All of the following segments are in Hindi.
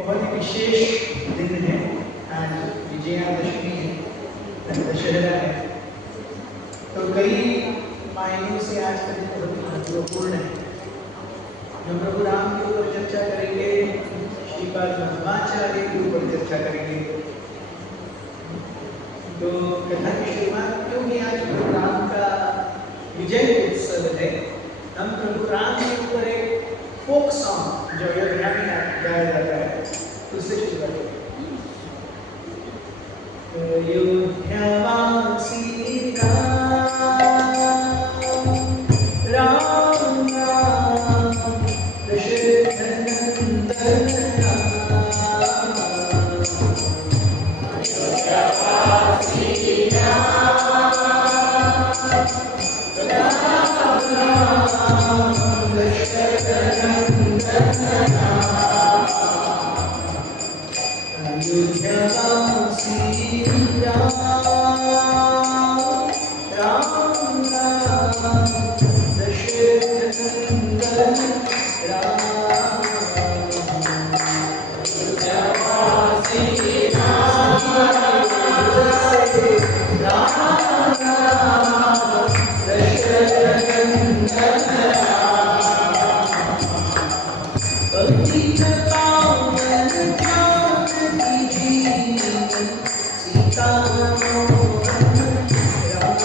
बहुत ही विशेष दिन है। आज विजयादशमी है, दशहरा है, तो कई मायनों से आज का दिन बहुत महत्वपूर्ण है। जो प्रभु राम के ऊपर चर्चा करेंगे, श्रीपाद मध्वाचार्य के ऊपर चर्चा करेंगे। तो कथा की शुरुआत क्योंकि आज प्रभु राम का विजय उत्सव है, हम प्रभु राम के ऊपर एक फोक सॉन्ग जो अयोध्या में गाया जाता है उससे शुरुआत करें। अयोध्यावासी राम राम राम दशरथ नंदन राम। अयोध्यावासी राम राम राम दशरथ नंदन राम। अयोध्यावासी राम राम राम दशरथ नंदन राम। अयोध्यावासी राम राम राम दशरथ नंदन राम। पतित पावन जानकी जीवन सीता मोहन राम।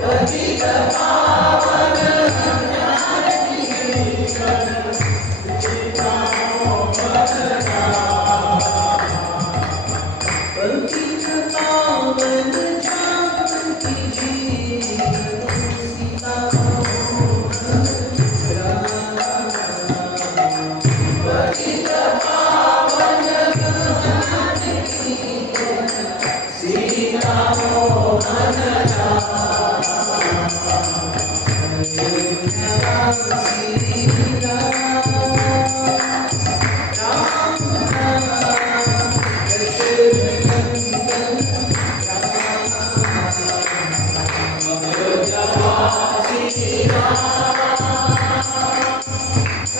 पतित पावन जानकी जीवन सीता मोहन राम। पतित पावन जानकी जीवन सीता मोहन राम। पतित पावन जानकी जीवन सीता मोहन राम। अयोध्यावासी राम राम राम दशरथ नंदन राम। अयोध्यावासी राम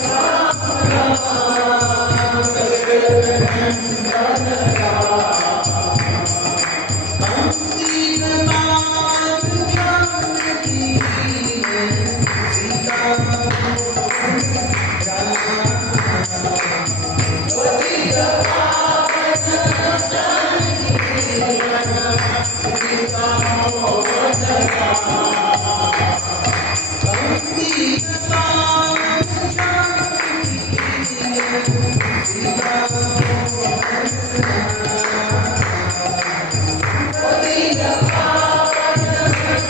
राम राम दशरथ नंदन राम। पतित पावन जानकी जीवन सीता मोहन राम। पतित पावन जानकी जीवन सीता मोहन राम। पतित पावन जानकी जीवन सीता मोहन राम। पतित पावन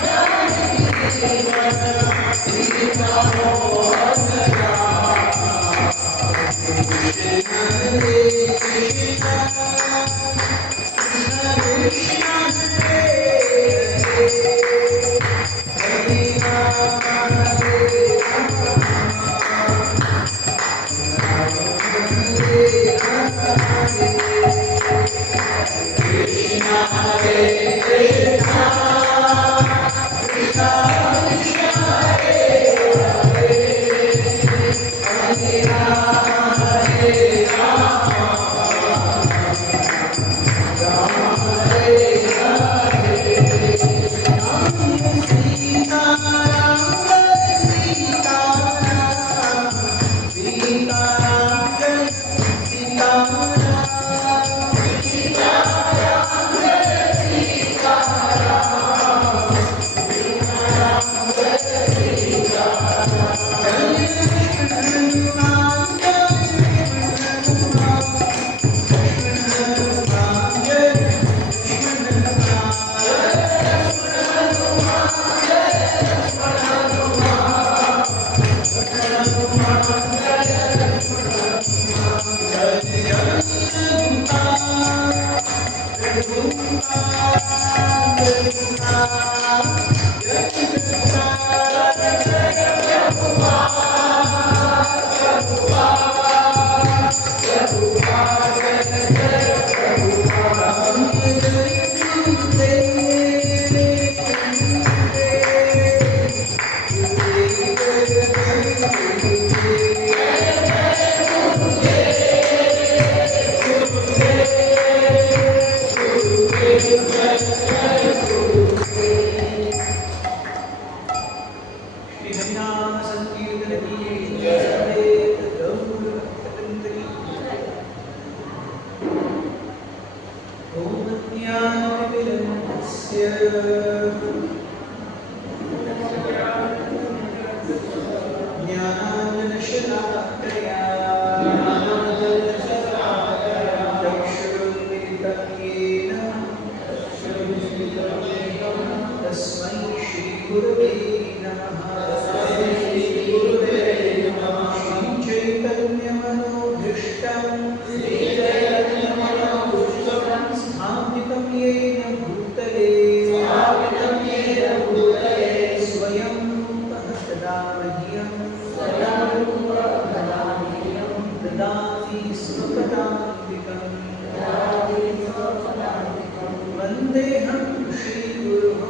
जानकी जीवन सीता मोहन राम। कृष्ण हरे कृष्ण कृष्ण कृष्ण हरे हरे हरे राम हरे राम राम हरे राम हरे कृष्ण हरे कृष्ण कृष्ण कृष्ण हरे हरे हरे राम स्वपदान्तिकम् वन्देऽहं श्रीगुरुः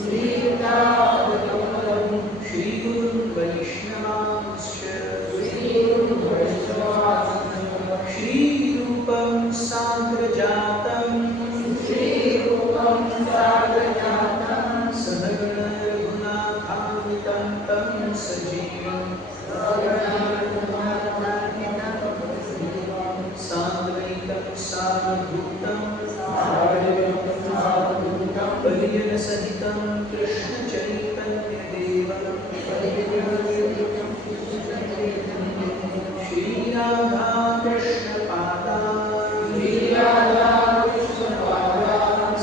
श्रीयुतापदकमलं श्रीगुरुं वैष्णवांश्च श्रीरूपं साग्रजातं सहगण रघुनाथान्वितं तं सजीवं सान्द्वैतं सावधूतं परिजनसहितं कृष्णचैतन्यदेवं श्रीराधा कृष्णपादान्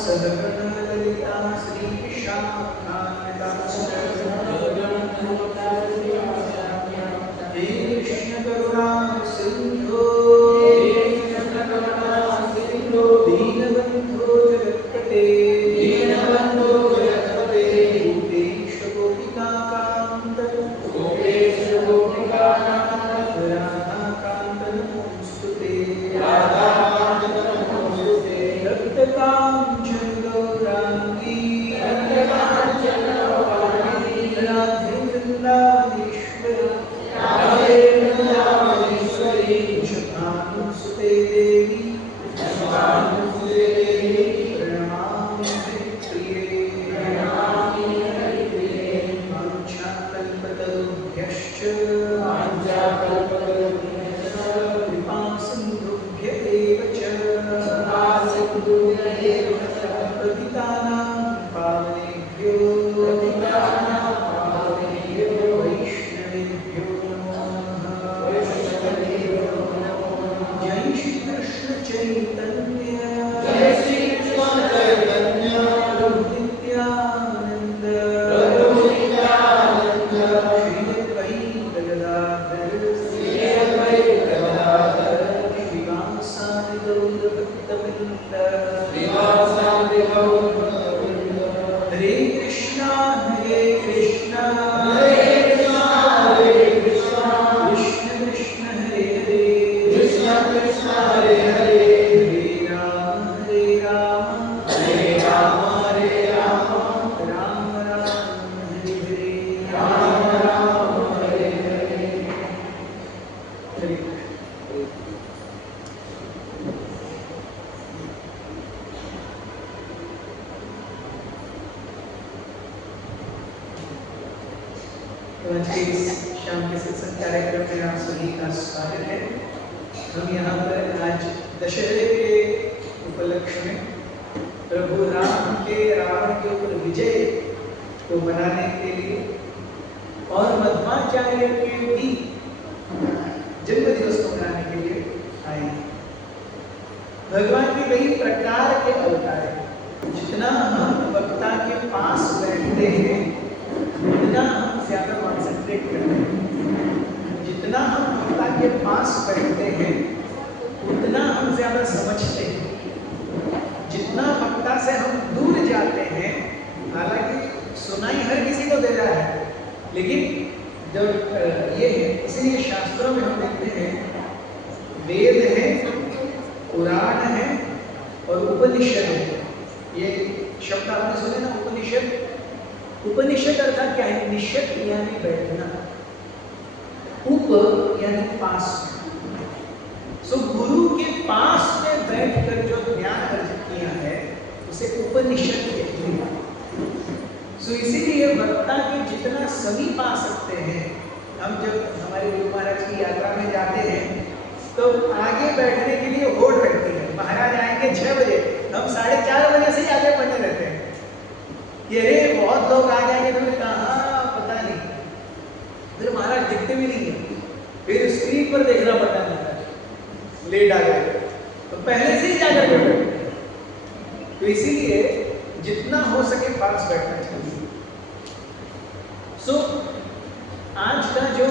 सहगण ललिता श्रीशाखान्वितांश्च हे कृष्ण करुणा सिंधो दीनबन्धो जगत्पते भूतेश गोपिकान्त राधाकान्त नमोऽस्तुते रक्तकाञ्चन गौराङ्गी राधे वृन्दावनेश्वरी शतानुसुते देवी प्रणमामि हरिप्रिये वाञ्छाकल्पतरुभ्यश्च कृपासिन्धुभ्य एव च पतितानां पावनेभ्यो वैष्णवेभ्यो नमः। जय श्री कृष्ण चैतन्य प्रभु नित्यानंद श्री अद्वैत गदाधर श्रीवासादि गौर भक्तवृंद हरे कृष्णा कृष्ण कृष्ण हरे हरे हरे राम राम हरे हरे। तो आज के इस शाम के सत्संग कार्यक्रम में आप सभी का स्वागत है। हम यहाँ पर आज दशहरे के उपलक्ष्य में प्रभु राम के रावण के ऊपर विजय को मनाने के लिए और मध्वाचार्य के भी जन्म दिवस को मनाने के लिए आए हैं। भगवान के कई प्रकार के अवतार हैं। जितना हम वक्ता के पास बैठते हैं उतना हम ज्यादा कॉन्सेंट्रेट करते हैं। जितना हम वक्ता के पास बैठते हैं उतना हम ज्यादा समझते हैं। जितना वक्ता से हम दूर जाते हैं, हालांकि सुनाई हर किसी को दे रहा है, लेकिन जो ये है, इसीलिए शास्त्रों में हम देखते हैं वेद है, पुराण है और उपनिषद है। ये शब्द आपने सुने ना, उपनिषद। उपनिषद अर्थात क्या है? निषद यानी बैठना, उप यानी पास। सो गुरु के पास में बैठकर जो ज्ञान अर्जित किया है उसे उपनिषद कहते हैं। सो इसीलिए वक्ता के जितना समीप आ सकते हैं, हम जब हमारे गुरु महाराज की यात्रा में जाते हैं तो आगे बैठने के लिए होड़ लगती है। महाराज आएंगे 6 बजे, हम 4:30 बजे से ही आगे बढ़ने रहते हैं कि अरे बहुत लोग आ जाएंगे, तो कहाँ पता नहीं। फिर महाराज दिखते भी नहीं है, फिर स्क्रीन पर देखना पड़ता है महाराज लेट आ गए, तो पहले से ही जाकर के बैठे। तो इसीलिए जितना हो सके पास बैठना चाहिए। सो आज का जो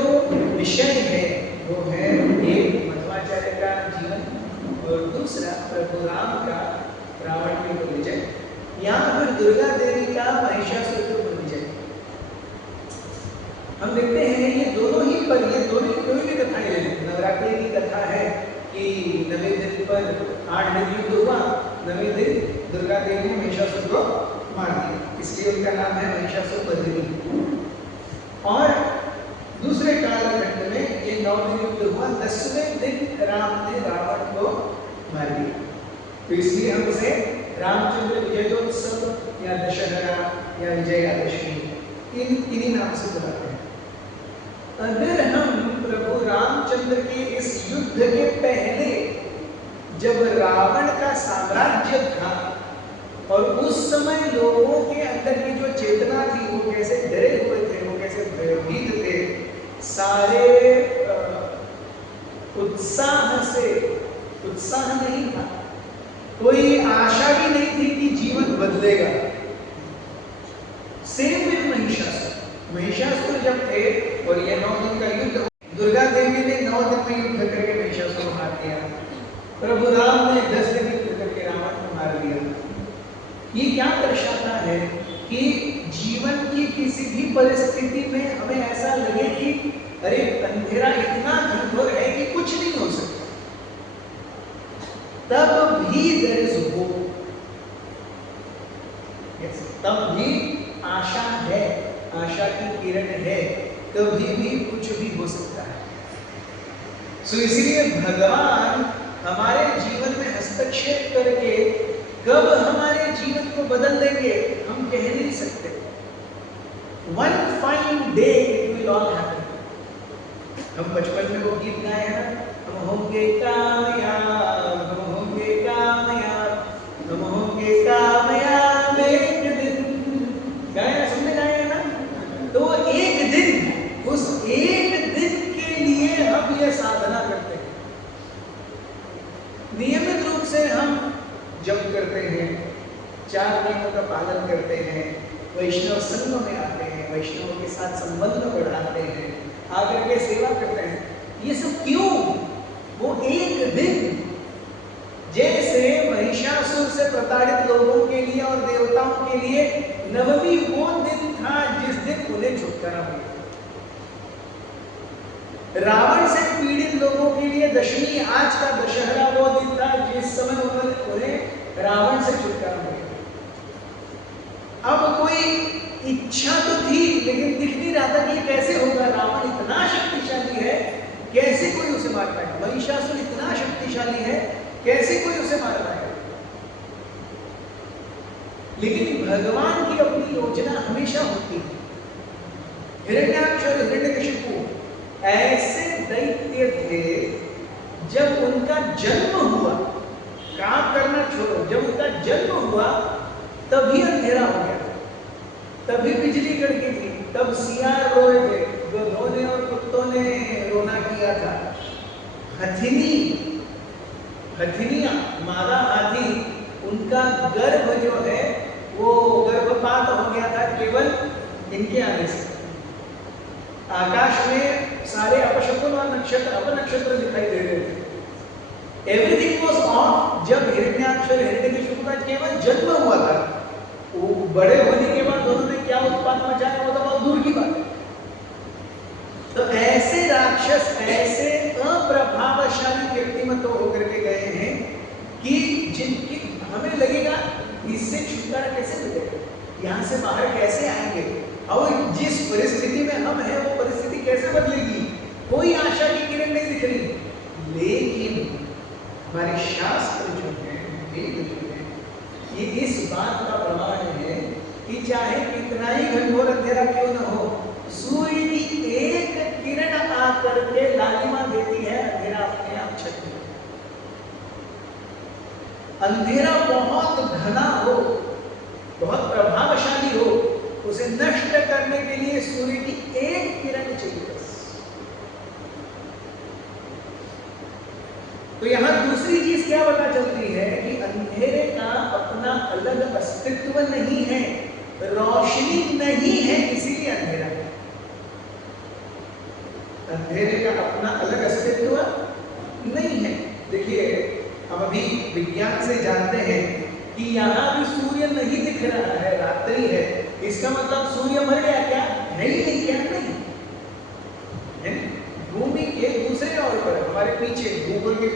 विषय है वो है एक मध्वाचार्य का जीवन और दूसरा प्रभु राम का रावण के ऊपर विजय, या फिर दुर्गा देवी का महिषासुर के ऊपर विजय। हम देखते हैं ये दोनों ही पर, ये दोनों ही कोई भी कथाएं ले लें। नवरात्रि की कथा है कि 9वें दिन पर 8 दिन युद्ध हुआ, 9वें दिन दुर्गा देवी ने महिषासुर को मार दिया, इसलिए उनका नाम है महिषासुर मर्दिनी। और दूसरे कालखंड में ये 9 दिन युद्ध हुआ, 10वें दिन राम ने रावण को मार दिया, तो इसलिए हम उसे रामचंद्र विजयोत्सव या दशहरा या विजयादशमी इन्हीं नाम से बुलाते हैं। अगर हम प्रभु रामचंद्र के इस युद्ध के पहले जब रावण का साम्राज्य था और उस समय लोगों के अंदर की जो चेतना थी वो कैसे डरे हुए थे, वो कैसे भयभीत थे, सारे उत्साह से, उत्साह नहीं था, कोई आशा भी नहीं थी कि जीवन बदलेगा। सेम विद महिषासुर, महिषासुर जब थे और ये 9 दिन का युद्ध, दुर्गा देवी ने 9 दिन में युद्ध करके महिषासुर को मार दिया, प्रभु राम ने 10 दिन युद्ध करके रावण को मार दिया। ये क्या दर्शाता है कि जीवन की किसी भी परिस्थिति में हमें ऐसा लगे कि अरे अंधेरा इतना घनघोर है कि कुछ नहीं हो सकता, तब भी देयर इज होप, तब भी आशा है, आशा की किरण है, कभी भी कुछ भी हो सकता है। सो इसीलिए भगवान हमारे जीवन में हस्तक्षेप करके कब हमारे जीवन को बदल देंगे हम कह नहीं सकते। One fine day it will all happen. हम बचपन में वो गीत गाए हैं ना, हम होंगे कामयाब, हम होंगे कामयाब, हम होंगे कामयाब एक दिन, गाए सुनने गाए हैं ना। तो एक दिन, उस एक दिन के लिए हम ये साधना करते हैं। नियमित रूप से हम जप करते हैं, 4 नियमों का पालन करते हैं, वैष्णव संघ में आते हैं, वैष्णवों के साथ संबंध बढ़ाते हैं, आकर के सेवा करते हैं। ये सब क्यों? वो एक दिन, जैसे महिषासुर से प्रताड़ित लोगों के लिए और देवताओं के लिए 9वीं वो दिन था जिस दिन उन्हें छुटकारा मिला। रावण से पीड़ित लोगों के लिए 10वीं, आज का दशहरा वो दिन था जिस समय उन्हें रावण से छुटकारा मिला। अब कोई इच्छा तो थी लेकिन दिख नहीं रहा था कि कैसे होगा। रावण इतना शक्तिशाली है, कैसे कोई उसे मार पाएगा। महिषासुर इतना शक्तिशाली है, कैसे कोई उसे मार पाएगा। लेकिन भगवान की अपनी योजना हमेशा होती है। हिरण्याक्ष और हिरण्यकशिपु ऐसे दैत्य थे, जब उनका जन्म हुआ, काम करना छोड़ो, जब उनका जन्म हुआ तभी अंधेरा हो गया, तभी बिजली कड़की थी, तब सियार रो रहे थे, गधों ने और कुत्तों ने रोना किया था। हथिनिया मादा हाथी, उनका गर्भ जो है वो गर्भपात हो गया था केवल इनके आने से। आकाश में सारे अपशकुन और नक्षत्र अपनक्षत्र दिखाई दे रहे थे। एवरीथिंग वाज ऑफ जब हिरण्याक्ष और हिरण्यकशिपु का केवल जन्म हुआ था। वो बड़े होने के बाद दोनों ने क्या उत्पात मचाया वो तो बहुत दूर की बात है। तो ऐसे राक्षस, ऐसे अप्रभावशाली व्यक्तिमत्व होकर के गए हैं कि जिनकी हमें लगेगा इससे छुटकारा कैसे मिलेगा, यहाँ से बाहर कैसे आएंगे, और जिस परिस्थिति में हम हैं वो परिस्थिति कैसे बदलेगी, कोई आशा की किरण नहीं दिख रही। लेकिन हमारे शास्त्र जो है, वेद जो है, ये इस बात का प्रमाण है कि चाहे कितना ही घनघोर अंधेरा क्यों न हो, सूर्य की एक किरण आकर के लालिमा देती है, अंधेरा अपने आप छट जाता है। अंधेरा बहुत घना हो, बहुत प्रभावशाली हो, उसे नष्ट करने के लिए सूर्य की एक किरण चाहिए बस। तो यहां दूसरी चीज क्या पता चलती है कि अंधेरे का अपना अलग अस्तित्व नहीं है, रोशनी नहीं है, इसीलिए अंधेरा है। अंधेरे का अपना अलग अस्तित्व नहीं है। देखिए, हम अभी विज्ञान से जानते हैं कि यहाँ भी सूर्य नहीं दिख रहा है, रात्रि है, इसका मतलब सूर्य मर गया क्या? नहीं, नहीं क्या नहीं,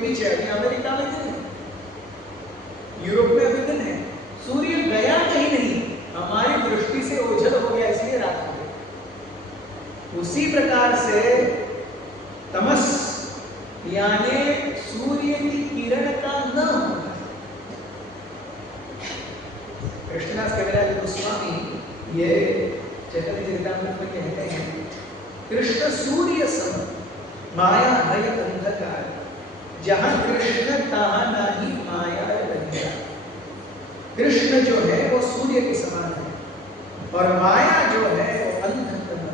बीच है, अभी अमेरिका में दिन है, यूरोप में अभी दिन है, सूर्य गया कहीं नहीं, हमारी दृष्टि से ओझल हो गया इसलिए रात हो गई। उसी प्रकार से तमस यानी सूर्य की किरण का न होना। कृष्णदास कविराज गोस्वामी ये चैतन्य चरितामृत में कहते हैं, कृष्ण सूर्य सम माया भय अंधकार, जहां कृष्ण तहां नाही माया रहिया। कृष्ण जो है वो सूर्य के समान है और माया जो है वो अंधकार है।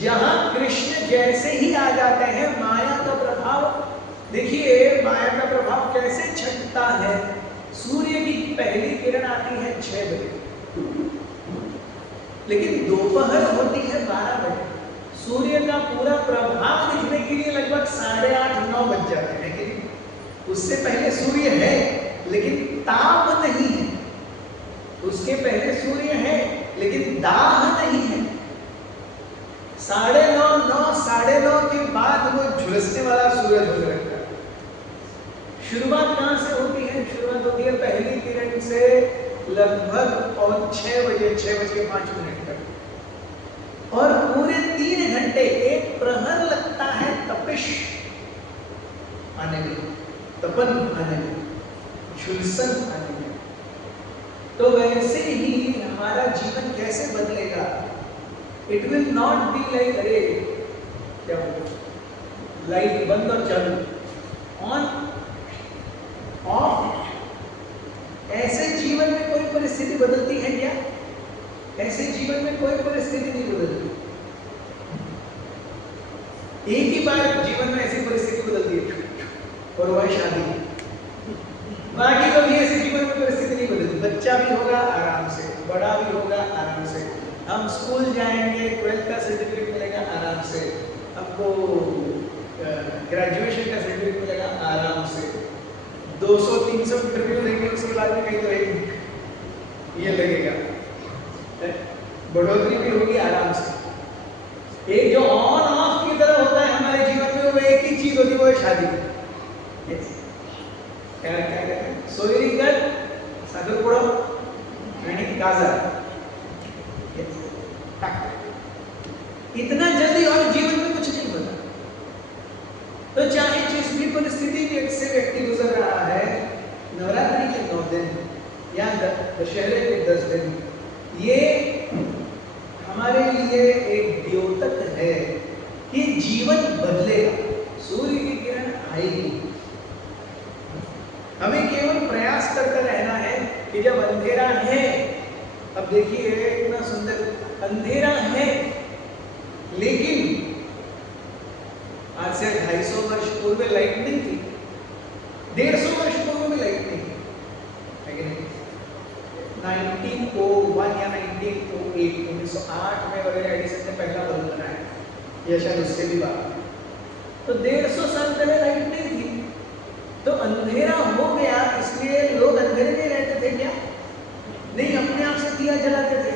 जहां कृष्ण जैसे ही आ जाते हैं, माया का प्रभाव देखिए, माया का प्रभाव कैसे छटता है। सूर्य की पहली किरण आती है 6 बजे, लेकिन दोपहर होती है 12 बजे। सूर्य का पूरा प्रभाव दिखने के लिए लगभग 8:30-9 बज जाते हैं, लेकिन उससे पहले सूर्य है लेकिन ताप नहीं है। उसके पहले सूर्य है लेकिन दाह नहीं है। 9:30 के बाद वो झुलसने वाला सूरज होने लगता है। शुरुआत कहां से होती है? शुरुआत होती है पहली किरण से लगभग और 6 बजे 6:05 तक, और पूरे 3 घंटे, एक प्रहर लगता है तपिश आने में, तपन आने में, झुलसन आने में। तो वैसे ही हमारा जीवन कैसे बदलेगा? It will not be like अरे क्या बोलते, लाइट बंद और चालू, ऑन ऑफ। ऐसे जीवन में कोई परिस्थिति बदलती है क्या? ऐसे जीवन में कोई परिस्थिति नहीं बदलती। एक ही बार जीवन में ऐसी परिस्थिति बदलती है और वह शादी। बाकी कभी ऐसे जीवन में परिस्थिति नहीं बदलती। बच्चा भी होगा आराम से, बड़ा भी होगा आराम से, हम स्कूल जाएंगे, 12th का सर्टिफिकेट मिलेगा आराम से, हमको ग्रेजुएशन का सर्टिफिकेट मिलेगा आराम से, 200-300 इंटरव्यू देंगे, उसके बाद में कहीं तो ये लगेगा, बढ़ोतरी भी होगी आराम से। एक जो ऑन ऑफ की तरह होता है हमारे जीवन में, वो एक ही चीज होती है, वो है शादी। क्या कहते हैं? सोयरी कर सागरपुड़ा यानी काजा। इतना जल्दी और जीवन में कुछ नहीं होता। तो चाहे जिस भी परिस्थिति से व्यक्ति गुजर रहा है, नवरात्रि के 9 दिन या दशहरे के 10 दिन, ये हमारे लिए एक द्योतक है कि जीवन बदलेगा, सूर्य की किरण आएगी। हमें केवल प्रयास करते रहना है कि जब अंधेरा है, अब देखिए इतना सुंदर अंधेरा है, लेकिन आज से 250 वर्ष पूर्व लाइट नहीं थी, 150 वर्ष पूर्व में लाइट नहीं थी, 1901 या 1908 में वगैरह एडिसन ने पहला बल्ब बनाया, या शायद उससे भी बाद। तो 150 साल पहले लाइट नहीं थी, तो अंधेरा हो गया, इसलिए लोग अंधेरे में रहते थे क्या? नहीं, अपने आप से दिया जलाते थे,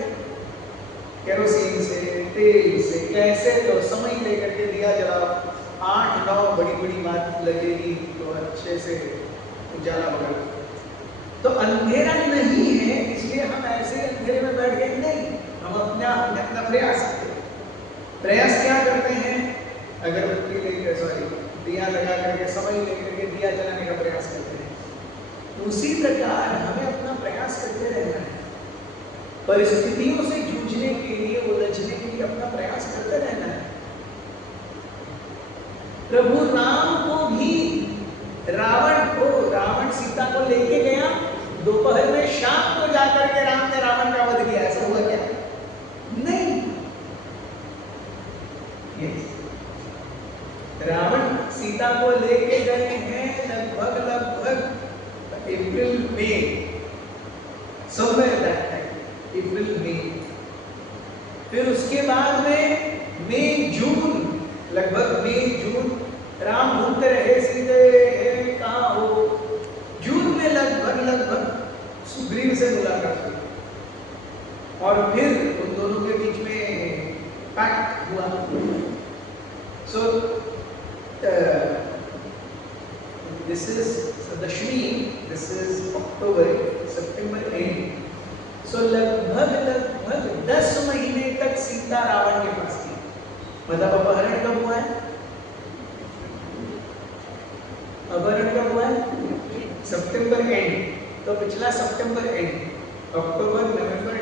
केरोसिन से, तेल से, कैसे तो समय लेकर के दिया जलाओ, 8-9 बड़ी बात लगेगी तो अच्छे से उजाला होगा। तो अंधेरा नहीं है, इसलिए हम ऐसे अंधेरे में बैठ गए नहीं, हम अपना प्रयास करते हैं। प्रयास क्या करते हैं? अगरबत्ती लेकर, सॉरी, दिया लगा करके, समय लेकर के दिया जलाने का प्रयास करते हैं। उसी प्रकार हमें अपना प्रयास करते रहना है, परिस्थितियों से जूझने के लिए, उलझने के लिए अपना प्रयास करते रहना है। प्रभु राम को भी, रावण सीता को लेके गया, दोपहर में शाम को जाकर के राम ने रावण का वध किया। ऐसा हुआ क्या? नहीं। रावण सीता को लेके गए हैं लगभग अप्रैल में, समवेयर दैट टाइम, अप्रैल में। फिर उसके बाद में मई जून, लगभग मई जून राम घूमते रहे, सीधे कहाँ हो, जून में लगभग सुग्रीव से मुलाकात हुई, और फिर उन दोनों के बीच में पैक्ट हुआ। So this is Dashami, this is October, September end. So लगभग 10 महीने तक सीता रावण के पास थी। मतलब अपहरण कब हुआ है? अपहरण कब हुआ है? सितंबर एंड। तो पिछला सितंबर एंड, अक्टूबर, नवंबर,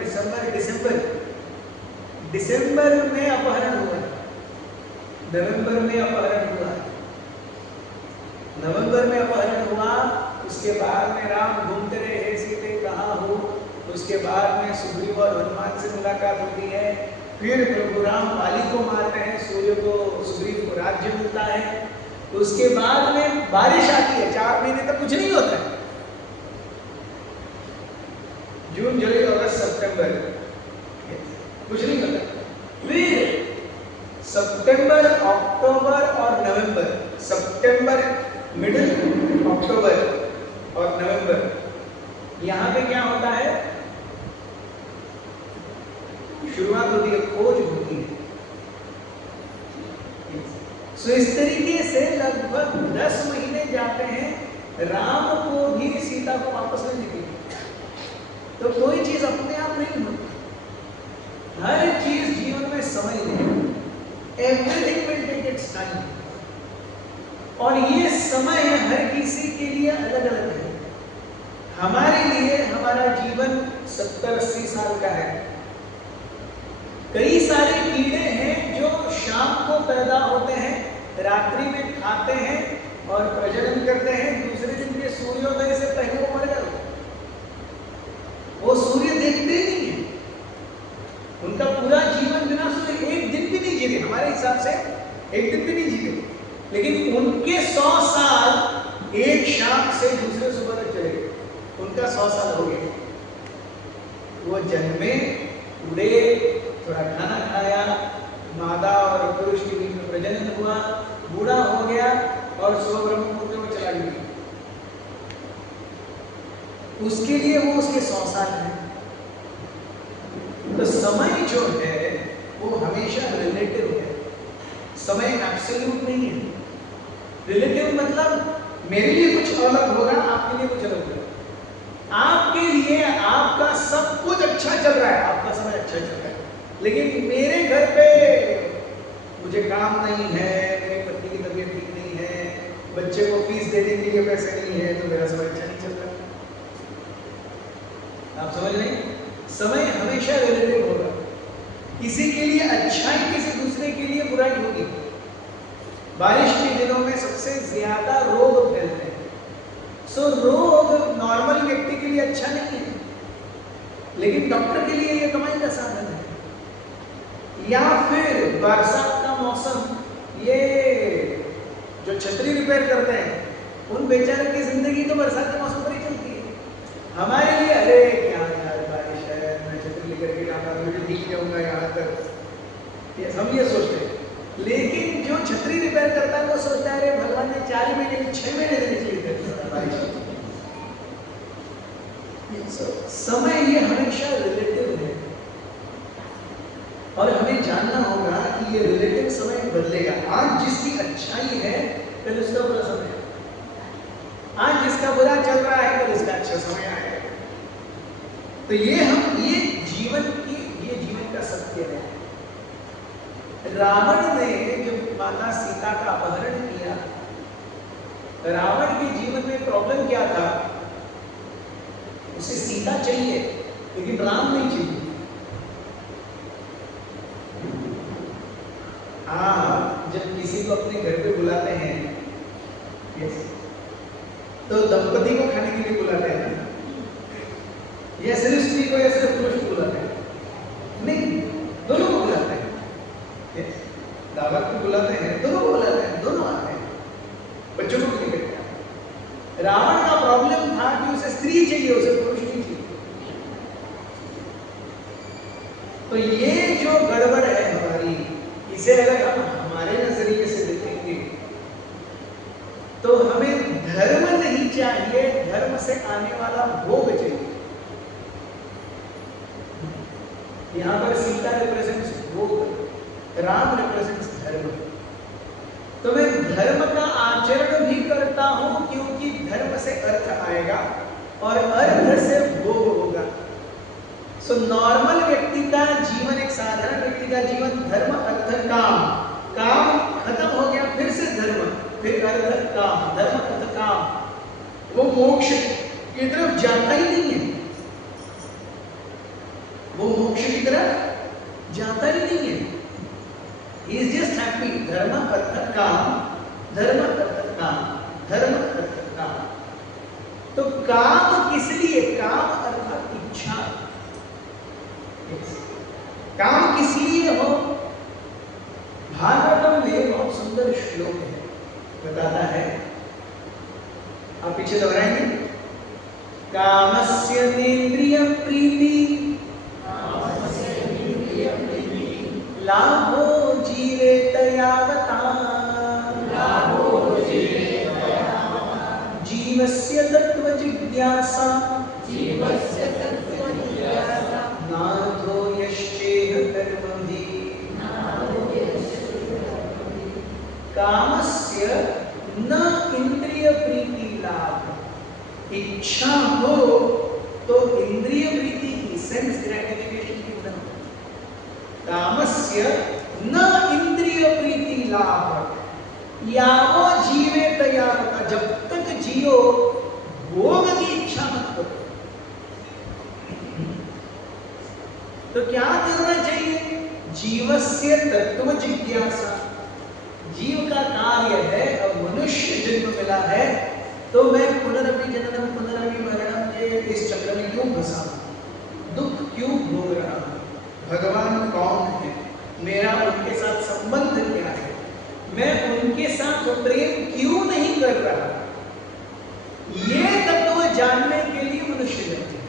दिसंबर में अपहरण हुआ, नवंबर में अपहरण हुआ, नवंबर में अपहरण हुआ। उसके बाद में राम घूमते रहे, हे सीते कहाँ हो। उसके बाद में सुग्रीव और हनुमान से मुलाकात होती है। फिर प्रभु राम वाली को मारते हैं, सूर्य को, सुग्रीव को राज्य मिलता है। उसके बाद में बारिश आती है, 4 महीने तक कुछ नहीं होता है, जून, जुलाई, अगस्त, सितंबर, कुछ नहीं होता। फिर सितंबर, अक्टूबर और नवंबर, सितंबर मिडिल, अक्टूबर और नवंबर, यहां पे क्या होता है? शुरुआत होती है, खोज होती है। सो इस तरीके से लगभग 10 महीने जाते हैं, राम को भी सीता को वापस नहीं मिली। तो कोई चीज अपने आप नहीं होती, हर चीज जीवन में समय लेगी। Everything will take its time. और ये समय हर किसी के लिए अलग अलग है। हमारे लिए हमारा जीवन 70-80 साल का है। कई सारे कीड़े हैं जो शाम को पैदा होते हैं, रात्रि में खाते हैं और प्रजनन करते हैं, दूसरे दिन के सूर्योदय से पहले वो मर जाते हैं। वो सूर्य देखते ही नहीं है, उनका पूरा जीवन बिना सूर्य एक दिन भी नहीं जीते। हमारे हिसाब से एक दिन भी नहीं जीते, लेकिन उनके 100 साल एक शाम से दूसरे सुबह तक चले, उनका 100 साल हो गए। वो जन्मे, उड़े, थोड़ा खाना खाया, मादा और पुरुष के बीच में प्रजनन हुआ, बूढ़ा हो गया और स्वब्रह्मपुत्र में चला गया। उसके लिए वो उसके 100 साल है। तो समय जो है वो हमेशा रिलेटिव है, समय एब्सोल्यूट नहीं है। रिलेटिव मतलब मेरे लिए कुछ अलग होगा, आपके लिए कुछ अलग होगा। आपके लिए आपका सब कुछ अच्छा चल रहा है, आपका समय अच्छा चल रहा है, लेकिन मेरे घर पे मुझे काम नहीं है, मेरी पत्नी की तबीयत ठीक नहीं है, बच्चे को फीस देने के लिए पैसे नहीं है, तो मेरा समय अच्छा नहीं चल रहा। आप समझ रहे हैं? समय हमेशा रिलेटिव होगा। किसी के लिए अच्छाई, किसी दूसरे के लिए बुराई होगी। बारिश के दिनों में सबसे ज्यादा रोग फैलते हैं। सो रोग नॉर्मल व्यक्ति के लिए अच्छा नहीं है, लेकिन डॉक्टर के लिए ये कमाई का साधन है। या फिर बरसात का मौसम, ये जो छतरी रिपेयर करते हैं उन बेचारों की जिंदगी तो बरसात के मौसम पर ही चलती है। हमारे लिए अरे क्या यार बारिश है, मैं छतरी लेकर के जाऊंगा, मैं भीग जाऊंगा यहाँ तक, हम ये सोचते हैं। लेकिन जो छतरी रिपेयर करता है वो सोचता है अरे भगवान ने 4 महीने 6 महीने देने चाहिए बारिश। समय ये हमेशा रिलेटिव है और हमें जानना होगा कि ये रिलेटिव समय बदलेगा। आज जिसकी अच्छाई है कल उसका बुरा समय है, आज जिसका बुरा चल रहा है कल उसका अच्छा समय आएगा। तो ये जीवन का सत्य है। रावण ने जब माता सीता का अपहरण किया, रावण के जीवन में प्रॉब्लम क्या था? उसे सीता चाहिए लेकिन राम नहीं चाहिए। आप जब किसी को अपने घर पे बुलाते हैं, तो दंपति को खाने के लिए बुलाते हैं ना, या सिर्फ स्त्री को या सिर्फ पुरुष को बुलाते हैं? नहीं, दोनों को बुलाते हैं। दावत को बुलाते हैं, दोनों को बुलाते हैं, दोनों आते हैं, बच्चों को भी लेकर आते हैं। रावण का प्रॉब्लम था कि उसे स्त्री चाहिए, उसे पुरुष नहीं चाहिए। तो ये जो गड़बड़ है हमारी, इसे अगर हम हमारे नजरिए से देखेंगे तो हमें धर्म नहीं चाहिए, धर्म से आने वाला भोग चाहिए। यहां पर सीता रिप्रेजेंट्स भोग, राम रिप्रेजेंट्स धर्म। तो मैं धर्म का आचरण भी करता हूं, क्योंकि धर्म से अर्थ आएगा और अर्थ से भोग होगा। सो नॉर्मल व्यक्ति का जीवन, एक साधारण व्यक्ति का जीवन, धर्म अर्थ काम, काम खत्म हो गया, फिर से धर्म, फिर अर्थ काम, धर्म अर्थ काम, वो मोक्ष की तरफ जाता ही नहीं है, वो मोक्ष की तरफ जाता ही नहीं है। He is just happy, धर्म अर्थ काम, धर्म अर्थ काम, धर्म अर्थ काम। तो काम किस लिए? काम अर्थात इच्छा। काम किस लिए हो? भागवतम में बहुत सुंदर श्लोक है, बताता है, आप पीछे दोहराएंगे। कामस्य नेन्द्रिय प्रीति लाभो जीवेत यावता, जीवस्य तत्त्व जिज्ञासा, नार्थो यश्चेह कर्मभिः। कामस्य न इंद्रिय प्रीति लाभ। इच्छा हो तो इंद्रिय प्रीति की, सेंस ग्रेटिफिकेशन की उन्नति। कामस्य न इंद्रिय प्रीति लाभ, यावो जीवेत यावता, जब तक जियो भोग की इच्छा मत करो। तो क्या करना चाहिए? जीवस्य तत्व जिज्ञासा। जीव का कार्य है, अब मनुष्य जन्म मिला है तो मैं पुनरपि जननम पुनरपि मरणम के इस चक्र में क्यों फंसा हूं, दुख क्यों भोग रहा हूं, भगवान कौन है, मेरा उनके साथ संबंध क्या है, मैं उनके साथ प्रेम क्यों नहीं कर रहा, ये तत्व जानने के लिए मनुष्य जन्म है।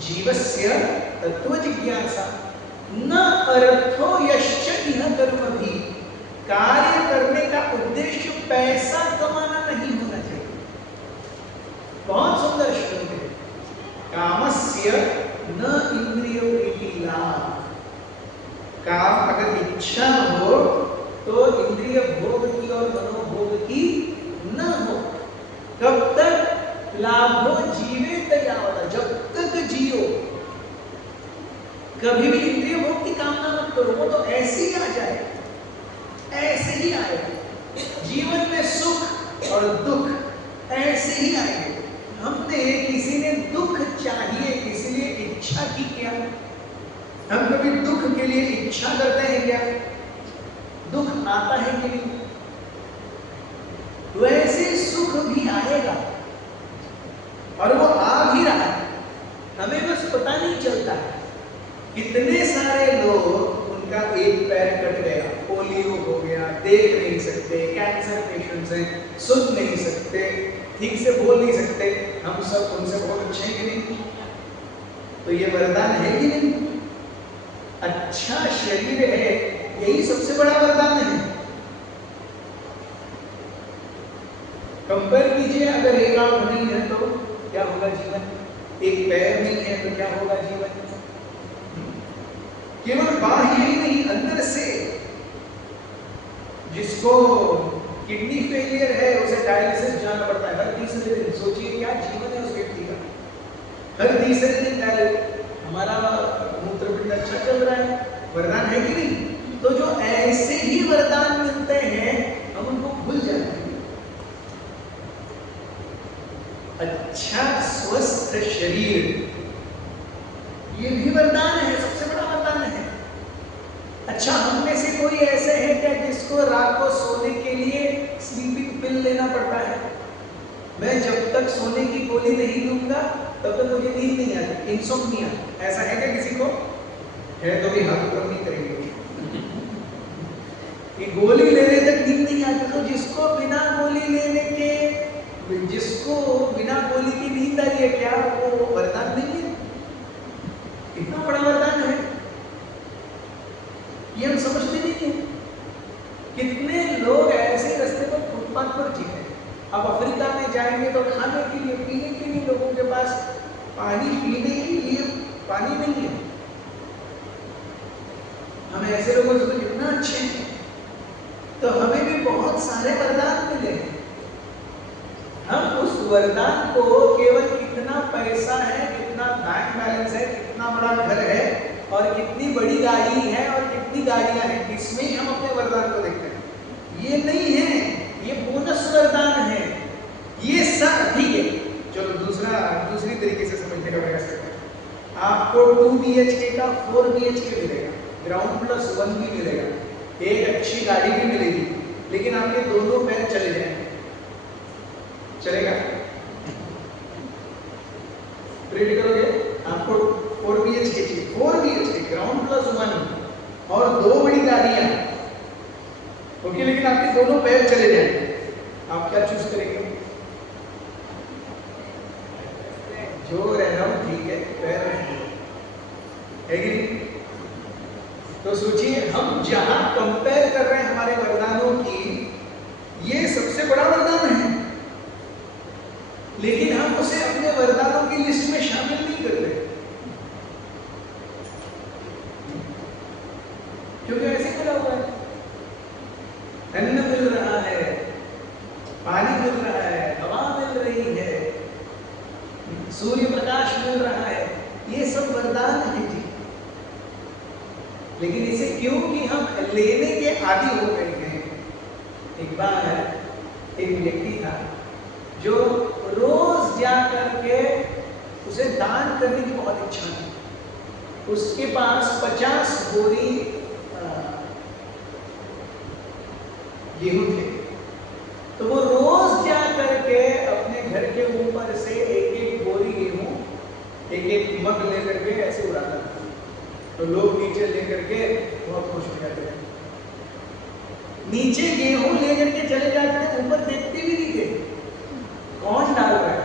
जीवस्य तत्व जिज्ञासा, न अर्थो यश्च इह कर्मभिः। कार्य करने का उद्देश्य पैसा कमाना नहीं होना चाहिए। बहुत सुंदर श्लोक है। कामस्य न इंद्रिय प्रीति लाभ। काम अगर इच्छा हो तो इंद्रिय भोग की और मनोभोग की न हो। कब तक? लाभो जीवेत यावता, जब तक जियो। कभी भी इंद्रिय भोग की कामना मत करो, वो तो ऐसे ही आ जाए, ऐसे ही आएगा। जीवन में सुख और दुख ऐसे ही आएंगे। हमने, किसी ने दुख चाहिए इसलिए इच्छा की क्या? हम कभी दुख के लिए इच्छा करते हैं क्या? दुख आता है कि नहीं? वैसे सुख भी आएगा और वो आ भी रहा है, हमें बस पता नहीं चलता है। कितने सारे लोग, उनका एक पैर कट गया, पोलियो हो गया, देख नहीं सकते, कैंसर पेशेंट्स हैं, सुन नहीं सकते, ठीक से बोल नहीं सकते, हम सब उनसे बहुत अच्छे हैं कि नहीं? तो ये वरदान है कि नहीं? अच्छा शरीर है, यही सबसे बड़ा वरदान है। कंपेयर कीजिए, अगर एक आंख नहीं है तो क्या होगा जीवन, एक पैर नहीं है तो क्या होगा जीवन। केवल बाह्य ही नहीं, अंदर से, जिसको किडनी फेलियर है उसे डायलिसिस जाना पड़ता है हर तीसरे दिन। सोचिए क्या जीवन है उस व्यक्ति का, हर तीसरे दिन डायलिसिस। हमारा मूत्रपिंड अच्छा चल रहा है, वरदान है कि नहीं? तो जो ऐसे ही वरदान मिलते हैं हम उनको भूल जाते हैं। अच्छा स्वस्थ शरीर, ये भी वरदान है, सबसे बड़ा वरदान है। अच्छा, हम में से कोई ऐसे है क्या जिसको रात को सोने के लिए स्लीपिंग पिल लेना पड़ता है? मैं जब तक सोने की गोली नहीं लूंगा तब तक मुझे नींद नहीं आती, इंसोम्निया। ऐसा है क्या किसी को? है तो भी हाथ ऊपर नहीं करेंगे कि गोली लेने तक नींद नहीं आती। तो जिसको बिना गोली लेने के, जिसको बिना गोली की नींद आ रही है, क्या वो वरदान नहीं है? इतना बड़ा वरदान है, ये हम समझते नहीं है। कितने लोग ऐसे रास्ते पर फुटपाथ पर जीते हैं। अब अफ्रीका में जाएंगे तो खाने के लिए, पीने के लिए लोगों के पास पानी पीने के लिए पानी नहीं है। हम ऐसे लोगों से कितना अच्छे हैं, तो हमें भी बहुत सारे वरदान मिले हैं। हम उस वरदान को केवल कितना पैसा है, कितना बैंक बैलेंस है, कितना बड़ा घर है और कितनी बड़ी गाड़ी है और कितनी गाड़ियां हैं, इसमें ही हम अपने वरदान को देखते हैं। ये नहीं है, ये बोनस वरदान है। ये सब ठीक है, चलो दूसरी तरीके से समझने का प्रयास करते हैं। आपको 2 BHK का 4 BHK मिलेगा, ग्राउंड प्लस 1 भी मिलेगा, एक अच्छी गाड़ी भी मिलेगी, लेकिन आपके दोनों पैर चले जाएंगे, चलेगा? प्रिंट करोगे, आपको 4 BHK चाहिए, 4 BHK ग्राउंड प्लस 1 और 2 बड़ी गाड़ियां, ओके, लेकिन आपके दोनों पैर चले जाएंगे, आप क्या चूज करेंगे? जो रह रहा हूं ठीक है, पैर है कि नहीं? तो सोचिए, हम जहां कंपेयर कर रहे हैं हमारे वरदानों की, ये सबसे बड़ा वरदान है, लेकिन हम उसे अपने वरदानों की लिस्ट में शामिल नहीं कर रहे, क्योंकि ऐसे खुला हुआ है। अन्न मिल रहा है, पानी मिल रहा है, हवा मिल रही है, सूर्य प्रकाश मिल रहा है, ये सब वरदान है जी। लेकिन इसे क्योंकि हम लेने के आदी हो गए हैं। एक बार एक व्यक्ति था जो रोज जा करके, उसे दान करने की बहुत इच्छा थी। उसके पास 50 बोरी गेहूं थे, तो वो रोज जा करके अपने घर के ऊपर से एक बोरी गेहूं, एक मग लेकर के ऐसे उड़ाता था। तो लोग नीचे लेकर के बहुत खुश हो जाते हैं। नीचे गेहूं लेकर के चले जाते हैं, ऊपर देखते भी नहीं थे कौन डाल रहा है।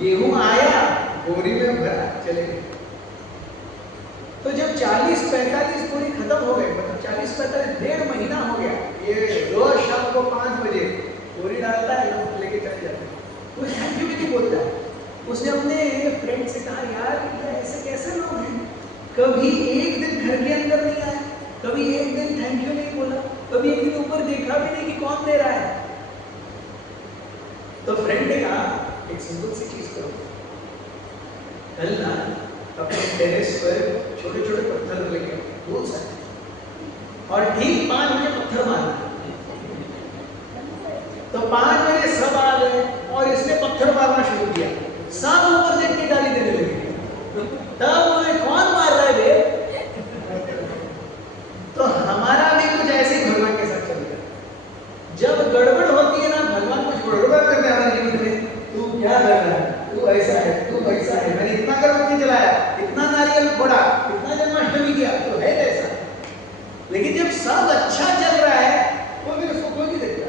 गेहूं आया, बोरी में भरा, चले गए। तो जब 40-45 बोरी खत्म हो गए, मतलब 40-45 1.5 महीना हो गया, ये रोज शाम को 5 बजे बोरी डालता है, लोग लेके चले जाते हैं। वो थैंक यू भी नहीं बोलता है। उसने अपने फ्रेंड से कहा, यार ये ऐसे कैसे लोग हैं, कभी एक दिन घर के अंदर नहीं आए, कभी एक दिन थैंक यू नहीं बोला, कभी एक दिन ऊपर देखा भी नहीं कि कौन दे रहा है। तो फ्रेंड ने कहा, एक सिंपल सी चीज करो, कल ना अपने टेरेस पर छोटे छोटे पत्थर लेके बहुत सारे, और ठीक 5 बजे पत्थर मारना। तो 5 बजे सब आ गए और इसने पत्थर मारना शुरू किया, सब ऊपर देख के गाली देने लगे। तब उन्हें कौन मार रहा है बे? तो हमारा भी कुछ ऐसे ही भगवान के साथ चल रहा है। जब गड़बड़ होती है ना, भगवान कुछ गड़बड़ करते हैं हमारे जीवन में, तू क्या कर रहा है, तू ऐसा है, तू वैसा है, मैंने इतना गर्भवती चलाया, इतना नारियल फोड़ा, इतना जन्माष्टमी किया, तो है ऐसा। लेकिन जब सब अच्छा चल रहा है, तो फिर उसको कोई नहीं देखता।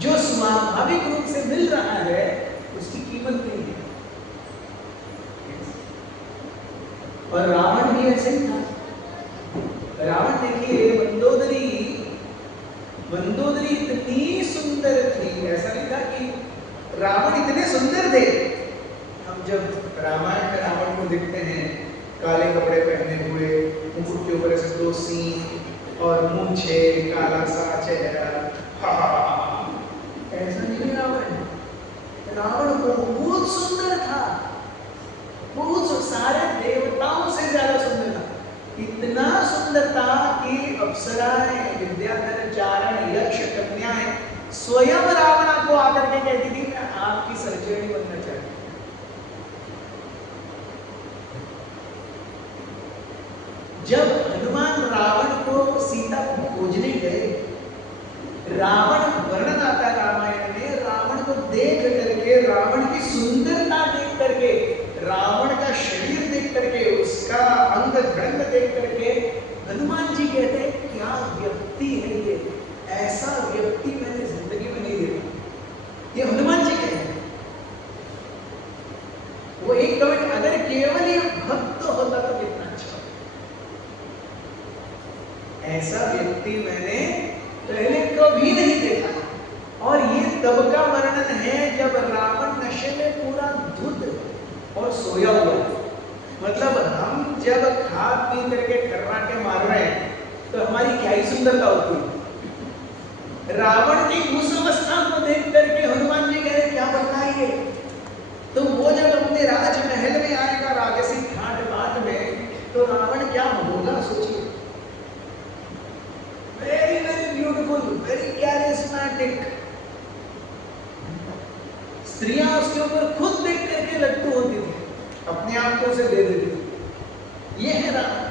जो स्वाभाविक रूप से मिल रहा है, उसकी कीमत नहीं है। और रावण भी ऐसे ही था। रावण देखिए, मंदोदरी इतनी सुंदर थी, ऐसा नहीं था कि रावण इतने सुंदर थे। हम जब रामायण में रावण को देखते हैं, काले कपड़े पहने हुए, मुकुट के ऊपर ऐसे 2 सींग और मूंछे, काला सा चेहरा, ऐसा नहीं रावण। रावण बहुत सुंदर था, बहुत सारे देवताओं से ज्यादा सुंदर था। इतना सुंदर था कि अप्सराएं, विद्याधर, चारण, यक्ष, कन्याएं स्वयं रावण को आकर के कहती थी, मैं आपकी सहचरी बनना चाहती हूं। जब हनुमान रावण को सीता को खोजने गए, रावण वर्णन आता है रामायण में, रावण को देख करके, रावण की सुंदरता देख करके, रावण का शरीर देख करके, उसका अंग ढंग देख करके हनुमान जी कहते हैं, क्या व्यक्ति है ये, ऐसा व्यक्ति मैंने जिंदगी में नहीं देखा। ये हनुमान जी कहते हैं। वो एक कमेंट, अगर केवल ये भक्त होता तो कितना अच्छा, ऐसा व्यक्ति मैंने पहले कभी नहीं देखा। और ये तब का वर्णन है जब रावण नशे में पूरा धुत और सोया हुआ है। मतलब हम जब खा पी करके कर्राटे मार रहे हैं तो हमारी क्या ही सुंदरता होती है। रावण की उस अवस्था को देख करके हनुमान जी कह रहे क्या बताइए। तो वो जब अपने राजमहल में आएगा राजसी घाट बाट में, तो रावण क्या होगा सोचिए। Very very beautiful, very charismatic. स्त्रियां उसके ऊपर खुद देख करके लट्टू होती थी, अपने आप को उसे दे देती थी। ये है रावण।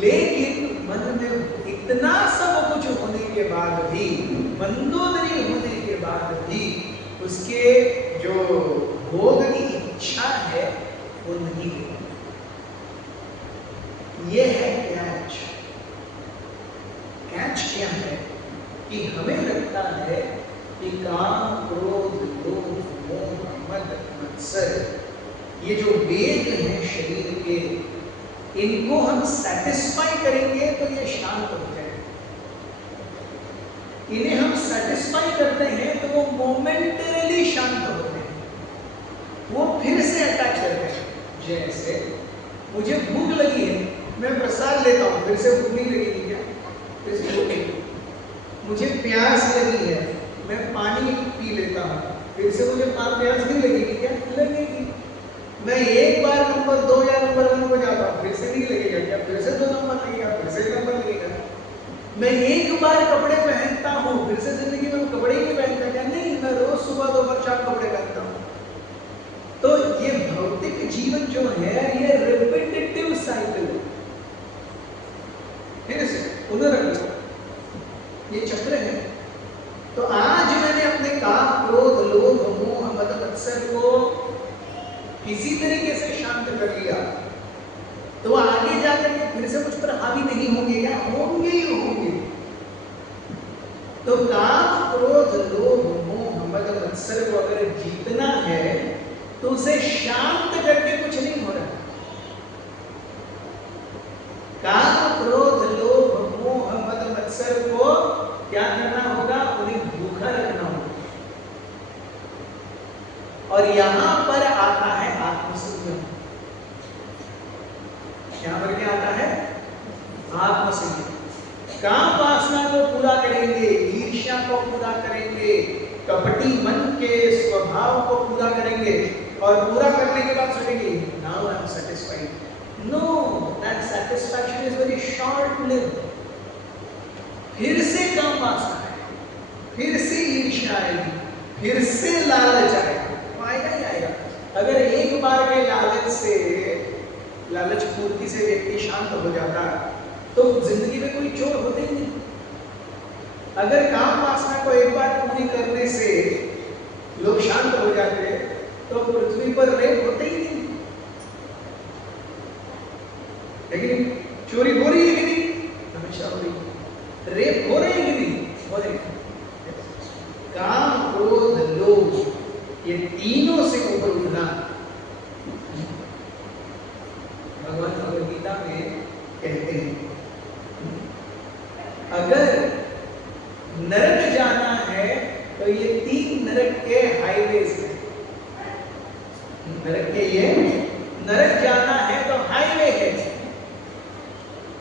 लेकिन मन में इतना सब कुछ होने के बाद भी, मंदोदरी होने के बाद भी उसके जो भोग की इच्छा है वो नहीं है। ये है कैच। कैच क्या है कि हमें लगता है कि काम, क्रोध, लोभ, मोह, मद, मत्सर, ये जो वेग हैं शरीर के, इनको हम सेटिस्फाई करेंगे तो ये शांत हो जाएगा। इन्हें हम सेटिस्फाई करते हैं तो वो मोमेंटरली शांत होते हैं, वो फिर से अटैक करते हैं। जैसे मुझे भूख लगी है, मैं प्रसाद लेता हूँ, फिर से भूख नहीं लगेगी क्या? फिर से भूख लगेगी। मुझे प्यास लगी है, मैं पानी पी लेता हूँ, फिर से मुझे प्यास नहीं लगेगी क्या? लगेगी। मैं एक बार नंबर 2 या नंबर 1 को जाता हूँ, फिर से नहीं लगेगा क्या? फिर से 2 नंबर लगेगा, फिर से नंबर लगेगा। मैं एक बार कपड़े पहनता हूँ, फिर से जिंदगी में कपड़े ही नहीं पहनता क्या? नहीं, मैं रोज सुबह 2 बार 4 कपड़े पहनता हूँ। तो ये भौतिक जीवन जो है ये रिपीटेटिव साइकिल है। फिर से पुनर्गठन, ये चक्र है। तो आज मैंने अपने काम, क्रोध, लोभ, मोह, मद, मत्सर को किसी तरीके से शांत कर लिया, तो आगे जाकर के फिर से मुझ पर हावी नहीं होंगे क्या? होंगे ही होंगे। तो काम, क्रोध, लोभ, मोह, मद, मत्सर को अगर जीतना है तो उसे शांत करके कुछ नहीं हो रहा। काम, क्रोध, लोभ, मोह, मद, मत्सर को क्या करना होगा? उन्हें भूखा रखना होगा। और यहां पर आता है आत्मसंयम। यहां पर क्या आता है? आत्मसंयम। काम वासना को पूरा करेंगे, ईर्ष्या को पूरा करेंगे, कपटी मन के स्वभाव को पूरा करेंगे, और पूरा करने के बाद सोचेंगे now I am satisfied. No, that satisfaction is very short lived. फिर से काम वासना है, फिर से ईर्ष्या आएगी, फिर से लालच आएगा, आएगा ही आएगा। अगर एक बार के लालच से, लालच पूर्ति से व्यक्ति शांत हो जाता तो जिंदगी में कोई चोर होते ही नहीं। अगर काम वासना को एक बार पूरी करने से लोग शांत हो जाते तो पृथ्वी पर रेप होते ही नहीं। लेकिन चोरी हो रही है कि नहीं? हमेशा हो रही है। रेप हो रहे हैं कि नहीं? हो रहे हैं। काम, क्रोध, लोभ, ये तीनों से ऊपर उठना। भगवान भगवद गीता में कहते हैं अगर नरक जाना है तो ये 3 नरक के हाईवेज हैं। नरक के ये नरक जाना है तो हाईवे है।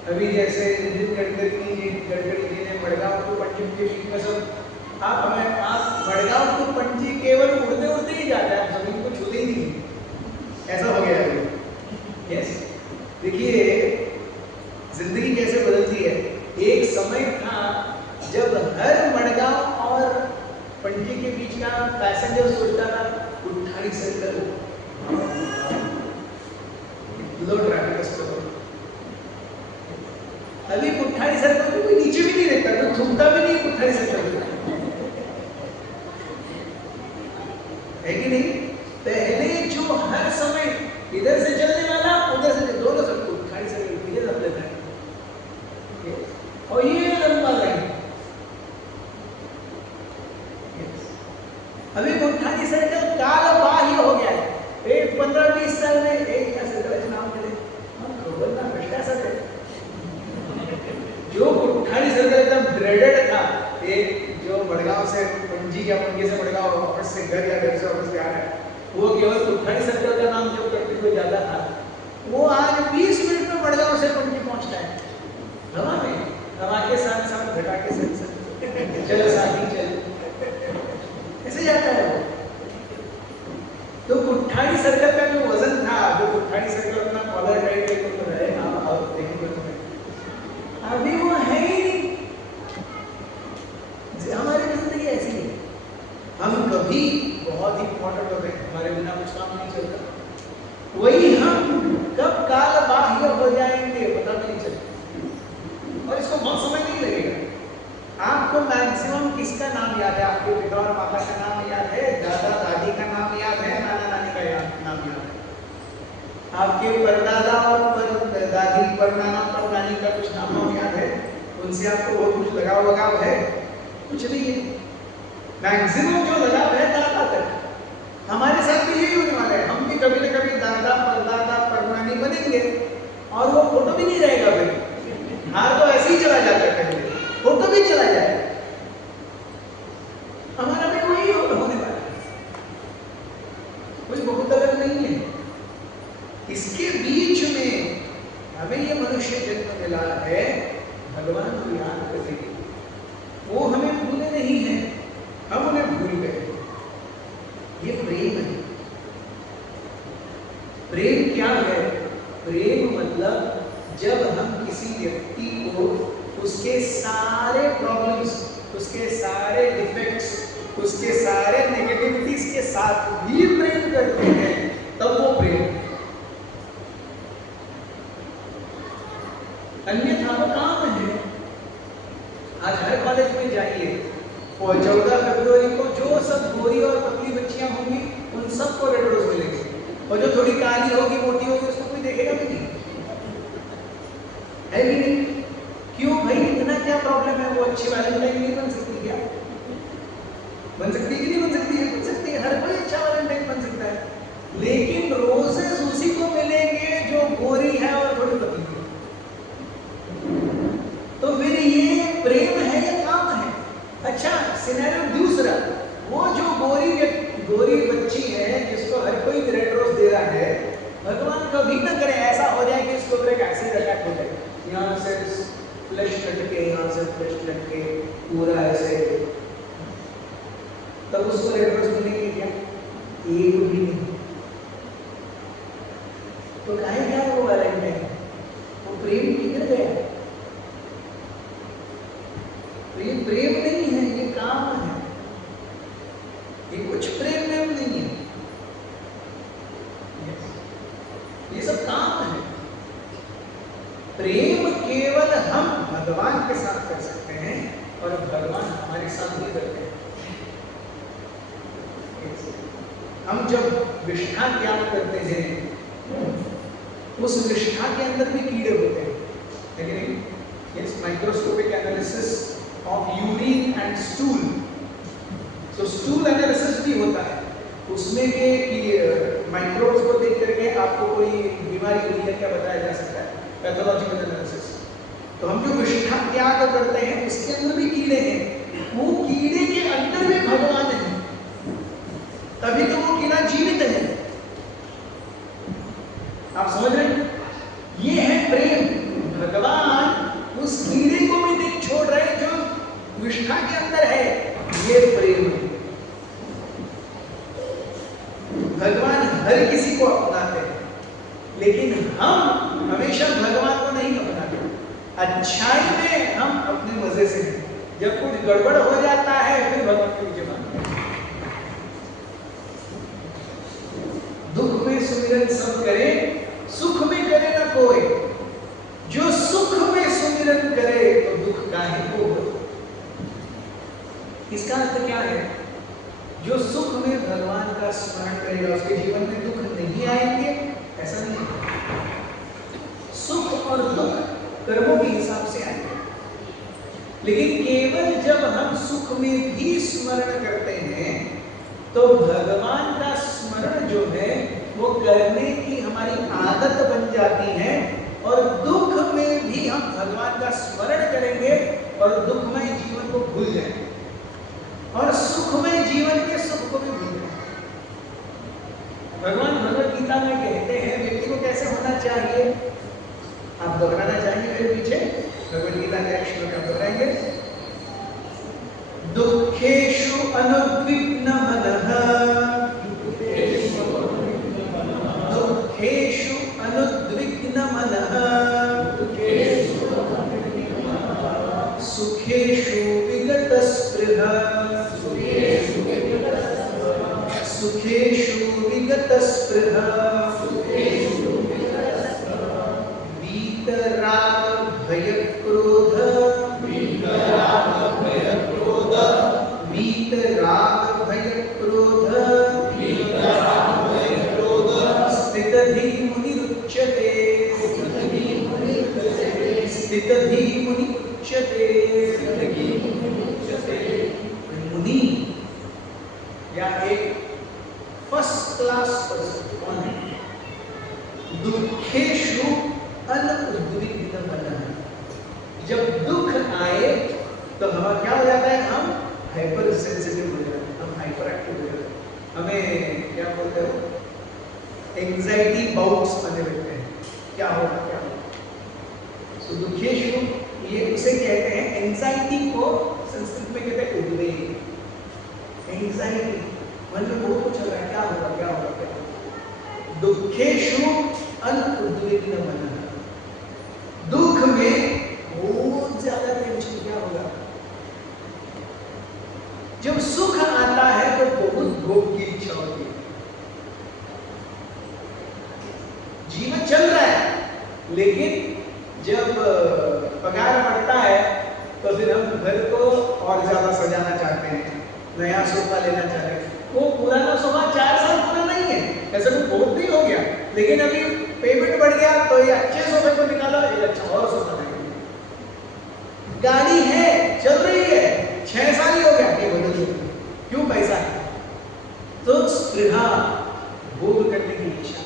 अभी जैसे नितिन गडकरी जी ने मडगांव टू पणजी के बीच में सब आप मडगांव टू पणजी केवल उड़ते उड़ते ही जाता है, जमीन को छूते ही नहीं, ऐसा हो गया है। यस, देखिए जिंदगी कैसे बदलती है। एक समय था जब हर मडगांव और पणजी के बीच का पैसेंजर सोचता था उठाड़ी सर्कल लो ट्रैफिक स्टॉप। अभी उठाड़ी सर्कल को कोई नीचे भी नहीं देखता, तो थूकता भी नहीं उठाड़ी सर्कल है कि नहीं? पहले जो हर समय इधर से चलने वाला उधर से, दोनों सबको उठाड़ी सर्कल इधर रख लेता है और ये लंबा लाइन। अभी उठाड़ी सर्कल काल बाह्य हो गया है। एक 15-20 साल में एक का सर्कल नाम मिले बोलना भ्रष्टा सर्कल। जो उठाड़ी सर्कल एकदम ड्रेडेड था, एक जो मडगांव से पणजी या पणजी से मडगांव ऑफिस से घर या घर से ऑफिस जा रहा है, वो केवल उठाड़ी सर्कल का नाम जब करते हुए ज्यादा सब घटा के चलो साथी चल, ऐसे जाता है वो। तो पुट्ठानी सर्कल का जो वजन था, जो पुट्ठानी सर्कल अपना कॉलर टाइट लेकर रहे, आप देखेंगे तुम्हें अभी वो है ही नहीं। हमारी जिंदगी ऐसी है, हम कभी बहुत ही इम्पोर्टेंट होते हैं, हमारे बिना कुछ काम नहीं चलता। वही हम कब काल बाह्य हो जाएंगे पता भी नहीं चलता, और इसको बहुत समय नहीं लगेगा। आपको मैक्सिमम किसका नाम याद है? आपके पिता और माता का नाम याद है, दादा दादी का नाम याद है, नाना नानी का नाम याद है? आपके परदादा और दादी परनाना परनानी का कुछ नाम याद है? उनसे आपको बहुत कुछ लगाव वगाव है? कुछ नहीं है। मैक्सिमम जो लगाव है दादा तक। हमारे साथ भी यही होने वाला है, हम भी कभी न कभी दादा परदादा परनानी बनेंगे और वो फोटो भी नहीं रहेगा। फिर हार तो ऐसे ही चला जाता है, पहले फोटो भी चला जाए, हमारा भी वही होने वाला है, कुछ बहुत अलग नहीं है। इसके बीच में हमें ये मनुष्य जन्म मिला है भगवान को याद करने के लिए। वो हमें भूले नहीं है, हम उन्हें भूल गए। ये प्रेम है। प्रेम क्या है? प्रेम मतलब जब हम किसी व्यक्ति को उसके सारे प्रॉब्लम्स, उसके सारे डिफेक्ट्स, उसके सारे नेगेटिविटीज के साथ भी प्रेम करते हैं, तब वो प्रेम। अन्यथा वो काम है। आज हर कॉलेज में जाइए, 14 फरवरी को जो सब गोरी और पतली बच्चियां होंगी उन सबको रेड रोज मिलेंगे, और जो थोड़ी काली होगी मोटी होगी उसको कोई देखेगा भी नहीं, है भी नहीं। क्यों भाई, इतना क्या प्रॉब्लम है? वो अच्छी वैलेंटाइन नहीं बन सकती क्या? बन सकती है कि नहीं बन सकती है? बन सकती है, हर कोई अच्छा वैलेंटाइन बन सकता है। लेकिन रोजेस उसी को मिलेंगे जो गोरी है और थोड़ी पतली है। तो फिर ये प्रेम है या काम है? अच्छा, सिनेरियो दूसरा, वो जो गोरी बच्ची है जिसको हर कोई रेड रोज दे रहा है, भगवान कभी ना करे ऐसा हो जाए कि उसको एक एसिड अटैक हो जाए, यहाँ से फ्लैश लटके, यहाँ से फ्लैश लटके पूरा ऐसे, तब उसको रेड रोज मिलेंगे क्या? एक भी नहीं। तो काहे क्या वो वैलेंटाइन? वो प्रेम किधर गया? प्रेम प्रेम नहीं है, ये काम है। ये कुछ प्रेम नहीं है, ये सब काम है। प्रेम केवल हम भगवान के साथ कर सकते हैं और भगवान हमारे साथ भी करते हैं। हम जब विष्ठा त्याग करते हैं, उस विष्ठा के अंदर भी कीड़े होते हैं, लेकिन yes, microscopic analysis of urine and stool, so stool analysis भी होता है। उसमें के माइक्रोब्स को देख करके आपको कोई बीमारी हुई है क्या बताया जा सकता है, पैथोलॉजिकल एनालिसिस। तो हम जो विष्ठा त्याग करते हैं उसके अंदर भी कीड़े हैं, वो कीड़े के अंदर भी भगवान है, तभी तो वो कीड़ा जीवित है। आप समझ रहे हैं? ये है प्रेम। भगवान उस कीड़े को भी नहीं छोड़ रहे जो विष्ठा के अंदर है, ये प्रेम है। भगवान हर किसी को अपनाते हैं, लेकिन हम हमेशा भगवान को नहीं अपनाते। अच्छाई में हम अपने मजे से हैं, जब कुछ गड़बड़ हो जाता है फिर भगवान के नीचे मानते हैं। दुख में सुमिरन सब करे, सुख में करे ना कोई। जो सुख में सुमिरन करे तो दुख काहे को हो। इसका अर्थ क्या है? जो सुख में भगवान का स्मरण करेगा उसके जीवन में दुख नहीं आएंगे, ऐसा नहीं है। सुख और दुख कर्मों के हिसाब से आएंगे, लेकिन केवल जब हम सुख में भी स्मरण करते हैं तो भगवान का स्मरण जो है वो करने की हमारी आदत बन जाती है, और दुख में भी हम भगवान का स्मरण करेंगे और दुखमय जीवन को भूल जाएंगे, और सुखमय जीवन के सुख को भी भूल जाएंगे। भगवान भगवद गीता में कहते हैं व्यक्ति को कैसे होना चाहिए। आप दोहराना चाहेंगे मेरे पीछे? भगवद गीता के श्लोक आप दोहराएंगे? सुखेषु विगतस्पृहा सुखेषु विगतस्पृहा वीतराग भयक्रोध स्थितधीमुनिरुच्यते मुनि या एक फर्स्ट क्लास पर्सन कौन है? दुखेषु अनुद्विग्न बना है। जब दुख आए तो हम क्या हो जाता है? हम हाइपर सेंसिटिव हो जाते हैं, हम हाइपर एक्टिव हो जाते हैं, हमें क्या बोलते हैं, एंजाइटी बाउट्स आने लगते हैं। क्या होगा? सो दुखेषु ये उसे कहते हैं, एंजाइटी को संस्कृत में कहते हैं उद्वेग। एंजाइटी मन में बहुत कुछ चल रहा है, क्या होगा क्या होगा क्या होगा। दुखेषु अनुद्विग्न मनः, दुख में बहुत ज्यादा टेंशन, क्या होगा। जब सुख आता है तो बहुत भोग की इच्छा होती है। जीवन चल रहा है, लेकिन जब पगार बढ़ता है तो फिर हम घर को और ज्यादा सजाना चाहते हैं, नया सोफा लेना चाहते हैं। वो पुराना सोफा 4 साल पुराना नहीं है, ऐसा कुछ बहुत नहीं हो गया, लेकिन अभी पेमेंट बढ़ गया तो ये अच्छे सोफे को निकालो, एक अच्छा और सोफा लेंगे। गाड़ी है, चल रही है, 6 साल ही हो गया, ये बदल दो, क्यों? पैसा है। तो स्पृहा, भोग करने की इच्छा।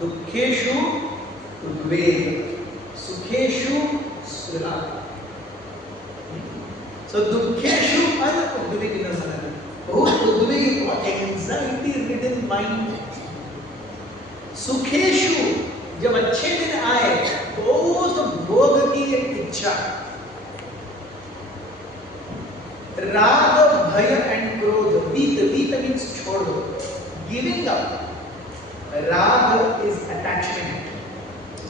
दुखेषु उद्वेग, सुखेषु स्पृहा। सो दुखेषु अनुद्विग्न मनः, बहुत उद्वेग और एंजाइटी रिडन माइंड। सुखेषु, जब अच्छे दिन आए बहुत भोग की एक इच्छा। राग, भय एंड क्रोध, वीत मीन्स छोड़ दो, गिविंग अप। राग इज अटैचमेंट,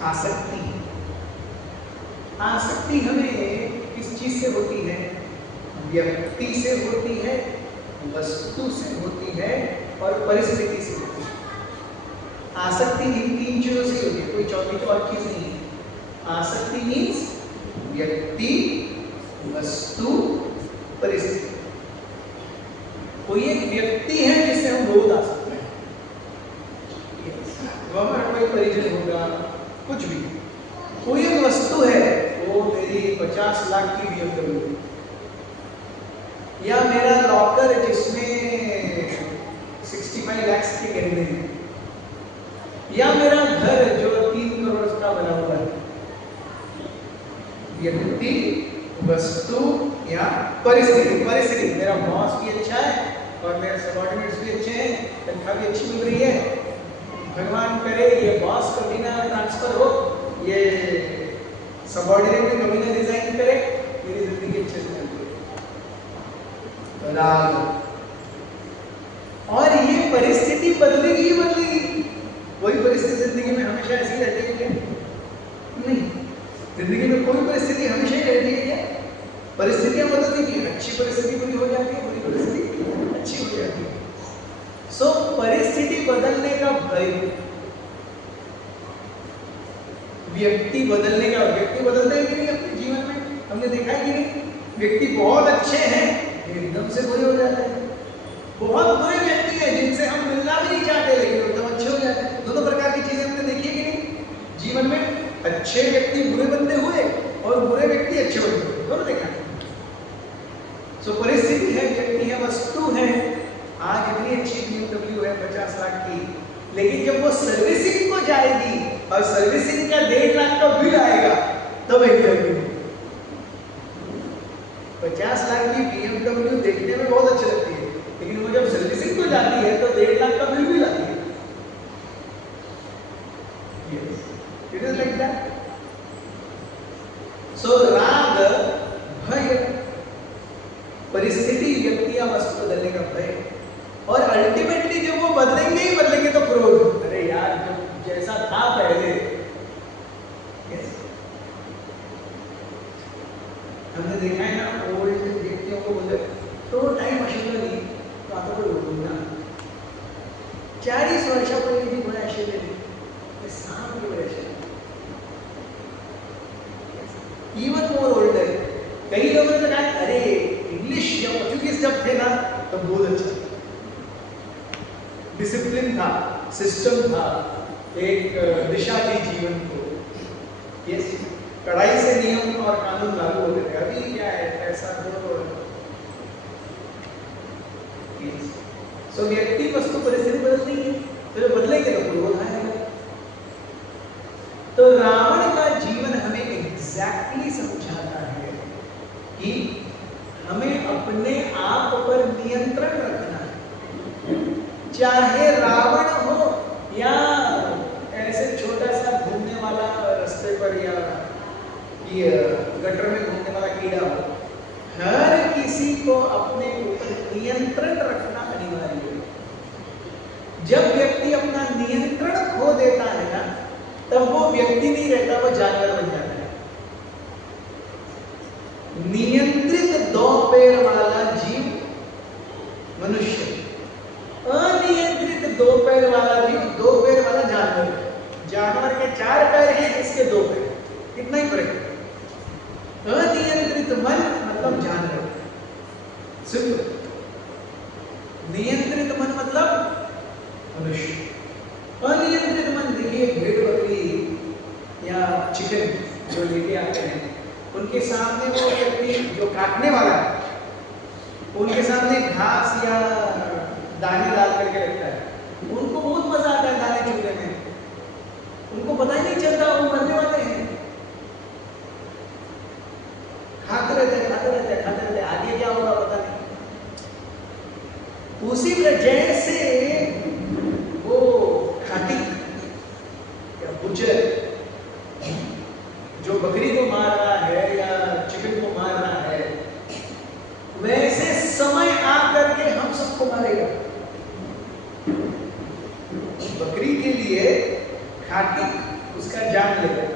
आसक्ति। आसक्ति हमें किस चीज से होती है? व्यक्ति से होती है, वस्तु से होती है और परिस्थिति से होती है। आसक्ति इन 3 चीजों से होती है, कोई चौथी तो और चीज नहीं है। आसक्ति मीन्स व्यक्ति, वस्तु, परिस्थिति। कोई एक व्यक्ति है जिससे हम रोज आ सकते हैं, हमारा कोई परिजन होगा, कुछ भी। कोई एक वस्तु है, वो मेरी 50 लाख की BMW, या मेरा लॉकर जिसमें 65 लाख की गहने है, या मेरा घर जो 3 करोड़ का बना हुआ है। व्यक्ति, वस्तु या परिस्थिति। परिस्थिति, मेरा बॉस भी अच्छा है और मेरे सबऑर्डिनेट्स भी अच्छे हैं, तनख्वाह भी अच्छी मिल रही है। भगवान करे ये बॉस कभी ना ट्रांसफर हो, ये सबऑर्डिनेट भी कभी ना रिजाइन करे, मेरी जिंदगी अच्छे से चलती है। राग, और ये परिस्थिति बदलेगी ही बदलेगी। कोई परिस्थिति जिंदगी में हमेशा ऐसी रहती है क्या? नहीं, जिंदगी में कोई परिस्थिति हमेशा ही रहती है क्या? परिस्थितियां बदलती हैं, अच्छी परिस्थिति बुरी हो जाती है, बुरी परिस्थिति अच्छी हो जाती है। सो परिस्थिति बदलने का भय, व्यक्ति बदलने का, व्यक्ति बदलते हैं कि नहीं अपने जीवन में? हमने देखा है कि नहीं? व्यक्ति बहुत अच्छे हैं, एकदम से बुरे हो जाते हैं। बहुत बुरे व्यक्ति हैं जिनसे हम मिलना भी नहीं चाहते, लेकिन एकदम अच्छे हो जाते हैं। दोनों प्रकार की चीजें हमने देखी है कि नहीं जीवन में? अच्छे व्यक्ति बुरे बंदे हुए और बुरे व्यक्ति अच्छे बंदे हुए, दोनों देखा है। सो परिस्थिति है, व्यक्ति है, वस्तु है। आज इतनी अच्छी BMW है 50 लाख की, लेकिन जब वो सर्विसिंग को जाएगी और सर्विसिंग का 1.5 लाख का बिल आएगा तब एंजाइटी। 50 लाख की BMW देखने में बहुत अच्छी लगती है, लेकिन वो जब सर्विसिंग को जाती है तो 1.5 लाख का बिल भी लाती है। Yes, it is like that. So राग, भय, परिस्थिति, व्यक्ति या वस्तु बदलने का भय, और अल्टीमेटली जब वो बदलेंगे ही बदलेंगे तो क्रोध। अरे यार, जो जैसा था पहले, एक दिशा दी जीवन को। यस, कड़ाई से नियम और कानून लागू होते थे, अभी क्या है पैसा दो। सो व्यक्ति वस्तु परिस्थिति बदलती है, तो बदलेंगे तो पूर्वोत्थान आएगा। तो रावण का जीवन हमें एग्जैक्टली समझाता है कि हमें अपने आप पर नियंत्रण रखना है। चाहे रावण हो या ऐसे छोटा सा घूमने वाला रास्ते पर या गटर में घूमने वाला कीड़ा हो, हर किसी को अपने ऊपर नियंत्रण रखना अनिवार्य है। जब व्यक्ति अपना नियंत्रण खो देता है ना, तब वो व्यक्ति नहीं रहता, वो जानवर बन जाता है। नियंत्रित 2 पैर वाला जीव मनुष्य, अनियंत्रित 2 पैर वाला जीव 2 पैर वाला जानवर। जानवर के 4 पैर हैं, इसके 2 पैर, कितना ही फर्क है। अनियंत्रित मन मतलब जानवर, सिंपल। नियंत्रित मन मतलब मनुष्य। अनियंत्रित मन, देखिए भेड़ बकरी या चिकन जो लेके आते हैं, उनके सामने वो व्यक्ति जो काटने वाला है, उनके सामने घास या दाने डाल करके रखता है, उनको बहुत मजा आता है दाने चुगने में। उनको पता ही नहीं चलता वो मरने वाले हैं, खाते रहते हैं, खाते रहते हैं, खाते रहते हैं, आगे क्या होगा पता नहीं। उसी वजह से वो खातिक या बुचर जो बकरी को मार रहा है या चिकन को मार रहा है, वैसे समय आ करके हम सबको मारेगा। बकरी के लिए खातिक उसका जान लेगा,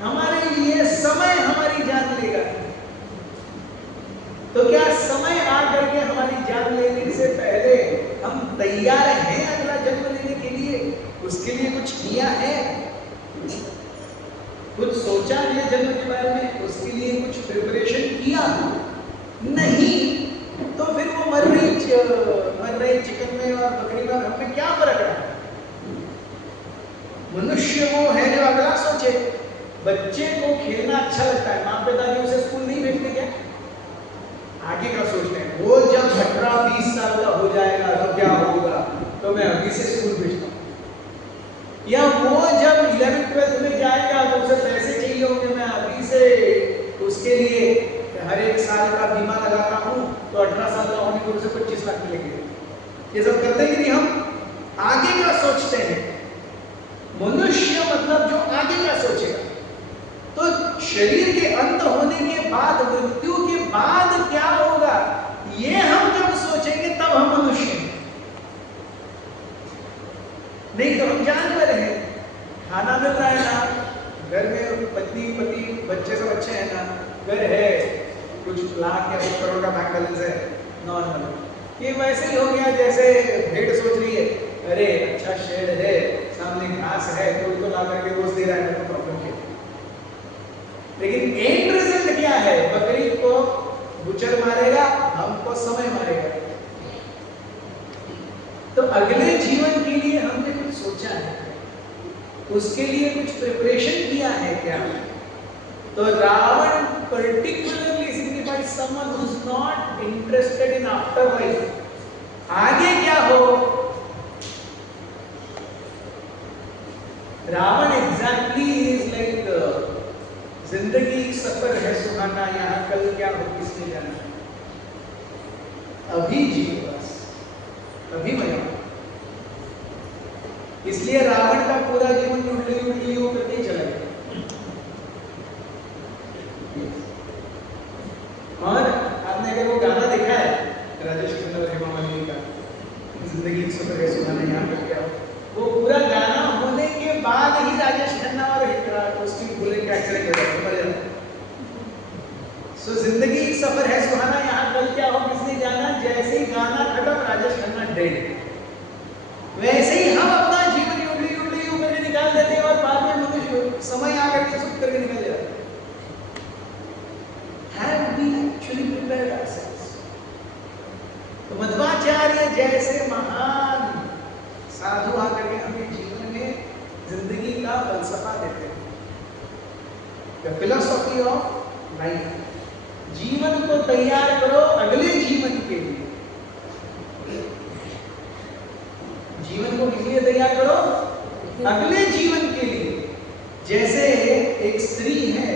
हमारे लिए समय हमारी जान लेगा। तो क्या समय आ करके हमारी जान लेने से पहले हम तैयार हैं अगला जन्म लेने के लिए? उसके लिए कुछ किया है, कुछ सोचा है जन्म के बारे में, उसके लिए कुछ प्रिपरेशन किया नहीं, तो फिर वो मर रही चिकन में और बकरी में हमें क्या फर्क है? मनुष्य वो है जो अगला सोचे। बच्चे को खेलना अच्छा लगता है, माँ पिताजी उसे स्कूल नहीं भेजते क्या? आगे का सोचते हैं। वो जब 18-20 साल का हो जाएगा तो क्या होगा, तो मैं अभी से स्कूल भेजता हूँ। या वो जब 11th-12th में जाएगा तो उसे पैसे चाहिए होंगे, मैं अभी से उसके लिए हर एक साल का बीमा लगा रहा हूँ, तो 18 साल का होने पर उसे 25 लाख मिलेंगे। ये सब करते ही नहीं, हम आगे का सोचते हैं। मनुष्य मतलब जो आगे का सोचेगा। तो शरीर के अंत होने के बाद, मृत्यु के बाद क्या होगा, ये हम जब सोचेंगे तब हम मनुष्य हैं। नहीं तो हम जानवर हैं। खाना मिल रहा है ना, घर में पत्नी पति बच्चे सब अच्छे हैं ना, घर है, कुछ लाख या कुछ करोड़ का बैंक बैलेंस है, नॉर्मल। ये वैसे ही हो गया जैसे भेड़ सोच रही है, अरे अच्छा शेड है, सामने घास है, तो ला करके रोज दे रहा है, तो प्रॉब्लम क्या? लेकिन एंड रिजल्ट क्या है? बकरी को बुचर मारेगा, हमको समय मारेगा। तो अगले जीवन के लिए हमने कुछ सोचा है, उसके लिए कुछ प्रिपरेशन किया है क्या? तो Ravan particularly signifies someone who is not interested in afterlife. आगे क्या हो, रावण एग्जैक्टली इज लाइक जिंदगी सफर है सुहाना, यहाँ कल क्या हो किसने जाना। अभी जियो बस, अभी मजा। इसलिए रावण का पूरा जीवन उल्टी होकर के चला गया। और आपने अगर वो गाना देखा है राजेश खन्ना और हेमा मालिनी का, जिंदगी सफर है सुहाना यहाँ कल क्या हो, वो पूरा गाना होने के बाद ही राजेश खन्ना और उसकी बोले क्या करेंगे। सो जिंदगी सफर है सुहाना, यहाँ कल क्या हो किसने जाना। जैसे ही गाना खत्म, राजेश खन्ना डेड। वैसे ही हम अपना जीवन उल्टी करके निकाल देते हैं और बाद में मनुष्य समय आकर के सुख करके निकल जाता है। Have we actually prepared ourselves? तो मध्वाचार्य जैसे महान साधु आकर के हमें जीवन द फिलॉसफी ऑफ लाइफ। जीवन को तैयार करो अगले जीवन के लिए। जीवन को किस लिए तैयार करो? अगले जीवन के लिए। जैसे एक स्त्री है,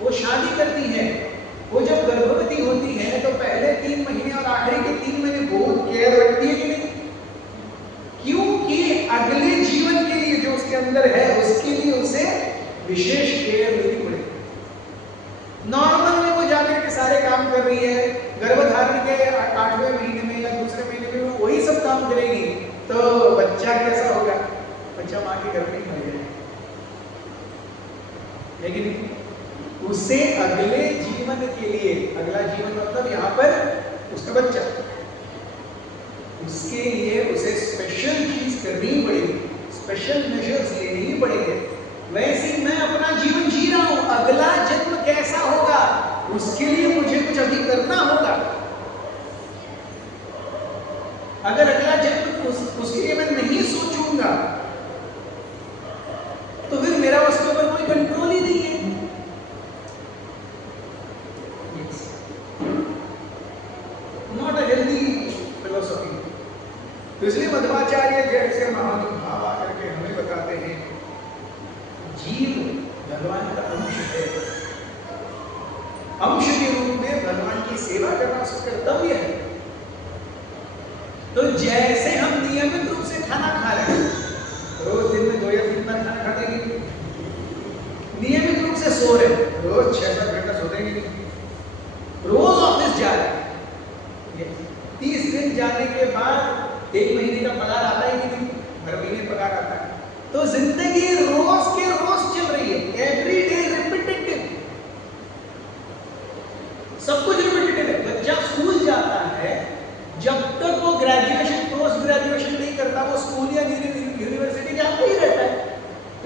वो शादी करती है, वो जब गर्भवती होती है तो पहले 3 महीने और आखिरी के 3 महीने बहुत केयर रखती है कि नहीं? क्योंकि अगले जीवन के लिए जो उसके अंदर है उसके लिए उसे विशेष केयर लेनी पड़ेगी। नॉर्मल में वो जाकर के सारे काम कर रही है, गर्भधारण के 8वें महीने में या दूसरे महीने में वो वही सब काम करेगी, तो बच्चा कैसा होगा? बच्चा माँ के घर में ही मर जाएगा। लेकिन उसे अगले जीवन के लिए, अगला जीवन मतलब यहाँ पर उसका बच्चा, उसके लिए उसे स्पेशल चीज करनी पड़ेगी, स्पेशल मेजर्स लेने ही पड़ेंगे। वैसे ही मैं अपना जीवन जी रहा हूं, अगला जन्म कैसा होगा उसके लिए मुझे कुछ अभी करना होगा। अगर अगला जन्म उसके लिए मैं नहीं सोचूंगा तो फिर मेरा उसके ऊपर कोई कंट्रोल ही नहीं है। Not a healthy philosophy. तो इसलिए मध्वाचार्य जैसे महानुभाव आकर के हमें बताते हैं, जीव भगवान का अंश है, अंश के रूप में भगवान की सेवा करना उसका कर्तव्य है। तो जैसे हम नियमित रूप से खाना खा रहे हैं, रोज दिन में 2 या 3 बार खाना खाते हैं, नियमित रूप से सो रहे हैं, रोज 6-7 घंटा सोते हैं, रोज ऑफिस जा रहे हैं, 30 दिन जाने के बाद 1 महीने का पगार आता है कि नहीं? हर महीने पगार आता है। तो जिंदगी रोज के रोज चल रही है, एवरी डे रिपीटेटिव, सब कुछ रिपीटेटिव है। बच्चा स्कूल जाता है, जब तक वो ग्रेजुएशन पोस्ट ग्रेजुएशन नहीं करता, वो स्कूल या यूनिवर्सिटी जाता ही रहता है,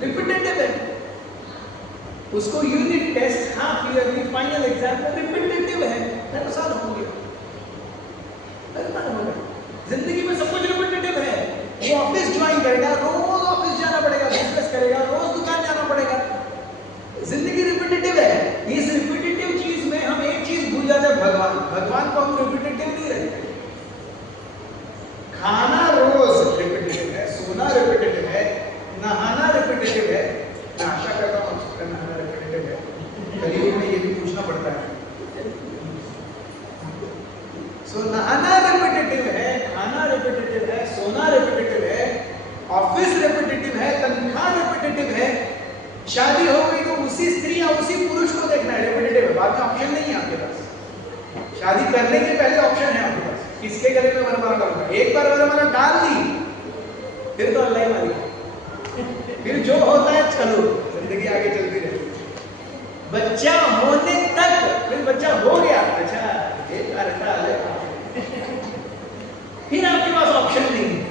रिपीटेटिव है। उसको unit test, half yearly, final exam repetitive है, हर साल होंगे, हर साल होगा। जिंदगी में सब कुछ रिपीटेटिव है। वो ऑफिस ज्वाइन करेगा, रोज ऑफिस जाना पड़ेगा, बिजनेस करेगा, रोज दुकान जाना पड़ेगा, जिंदगी रिपीटेटिव है। इस रिपीटेटिव चीज में हम एक चीज भूल जाते हैं, भगवान। भगवान को हम रिपीटेटिव नहीं रखते। खाना रोज रिपीटेटिव है, सोना रिपीटेटिव है, नहाना रिपीटेटिव है। मैं आशा करता हूँ आपका नहाना रिपीटेटिव है, कलियुग में ये भी पूछना पड़ता है। सो नहाना रिपीटेटिव है, खाना रिपीटेटिव है, सोना रिपीटेटिव है, ऑफिस रिपीटेटिव है, तनख्वाह रिपीटेटिव है। शादी हो गई तो उसी स्त्री या उसी पुरुष को देखना है, रिपीटेटिव है। बाद में ऑप्शन नहीं है आपके पास। शादी करने के पहले ऑप्शन है आपके पास, किसके गले में वरमाला डालूंगा। एक बार वरमाला डाल दी फिर तो अल्लाह ही मालिक, फिर जो होता है चलो, जिंदगी आगे चलती रहती। बच्चा होने तक, फिर बच्चा हो गया, अच्छा एक बार फिर आपके पास ऑप्शन नहीं है।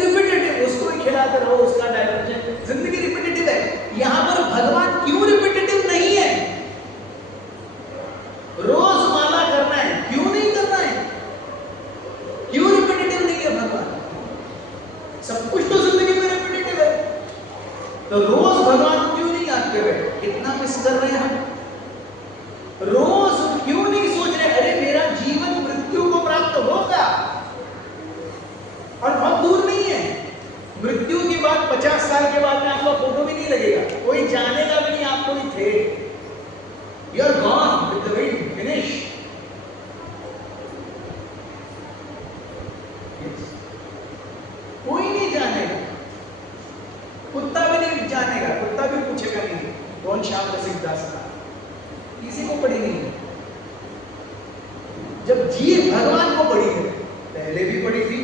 रिपीटेटिव, उसको ही खिलाते रहो, उसका डायवर्जन, जिंदगी रिपीटेटिव है। यहां पर भगवान क्यों रिपीटेटिव नहीं है? रोज माला करना है, क्यों नहीं करना है? क्यों रिपीटेटिव नहीं है भगवान? सब कुछ तो जिंदगी में रिपीटेटिव है, तो रोज भगवान क्यों नहीं याद कर रहे? कितना मिस कर रहे हैं हम? रोज क्यों नहीं सोच रहे, अरे मेरा जीवन मृत्यु को प्राप्त होगा, और बहुत दूर नहीं है। मृत्यु के बाद 50 साल के बाद में आपका फोटो भी नहीं लगेगा, कोई जानेगा भी नहीं आप कोई थे। You are gone with the wind, finish. कोई नहीं जानेगा, कुत्ता भी नहीं जानेगा, कुत्ता भी पूछेगा नहीं कौन श्याम रसिक दास था, किसी को पड़ी नहीं। जब जीव भगवान को पड़ी है, पहले भी पड़ी थी,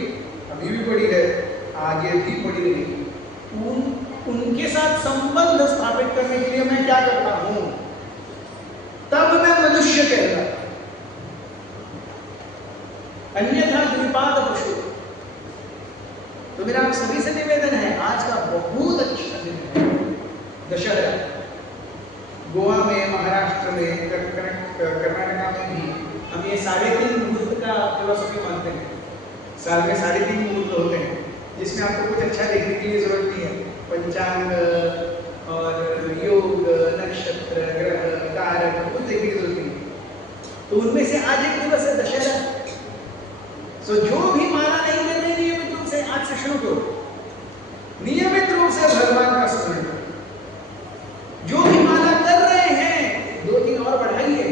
अभी भी पड़ी है, आगे भी पड़ी रहेगी। उनके साथ संबंध स्थापित करने के लिए मैं क्या करता हूं, तब मैं मनुष्य कहता, अन्यथा द्विपाद पशु। तो मेरा आप सभी से निवेदन है, आज का बहुत अच्छा दिन है, दशहरा। गोवा में, महाराष्ट्र में, कर्नाटका में भी हम ये 3.5 मुहूर्त का फिलोसफी मानते हैं। साल में 3.5 मुहूर्त होते हैं, जिसमें आपको कुछ अच्छा देखने के लिए जरूरत नहीं है। पंचांग और योग, उनमें से आज एक दिवस है दशहरा। सो जो भी माला नहीं कर रहे नियमित रूप से, आज से शुरू करो, नियमित रूप से भगवान का स्मरण करो। जो भी माला कर रहे हैं 2-3 और बढ़ाइए।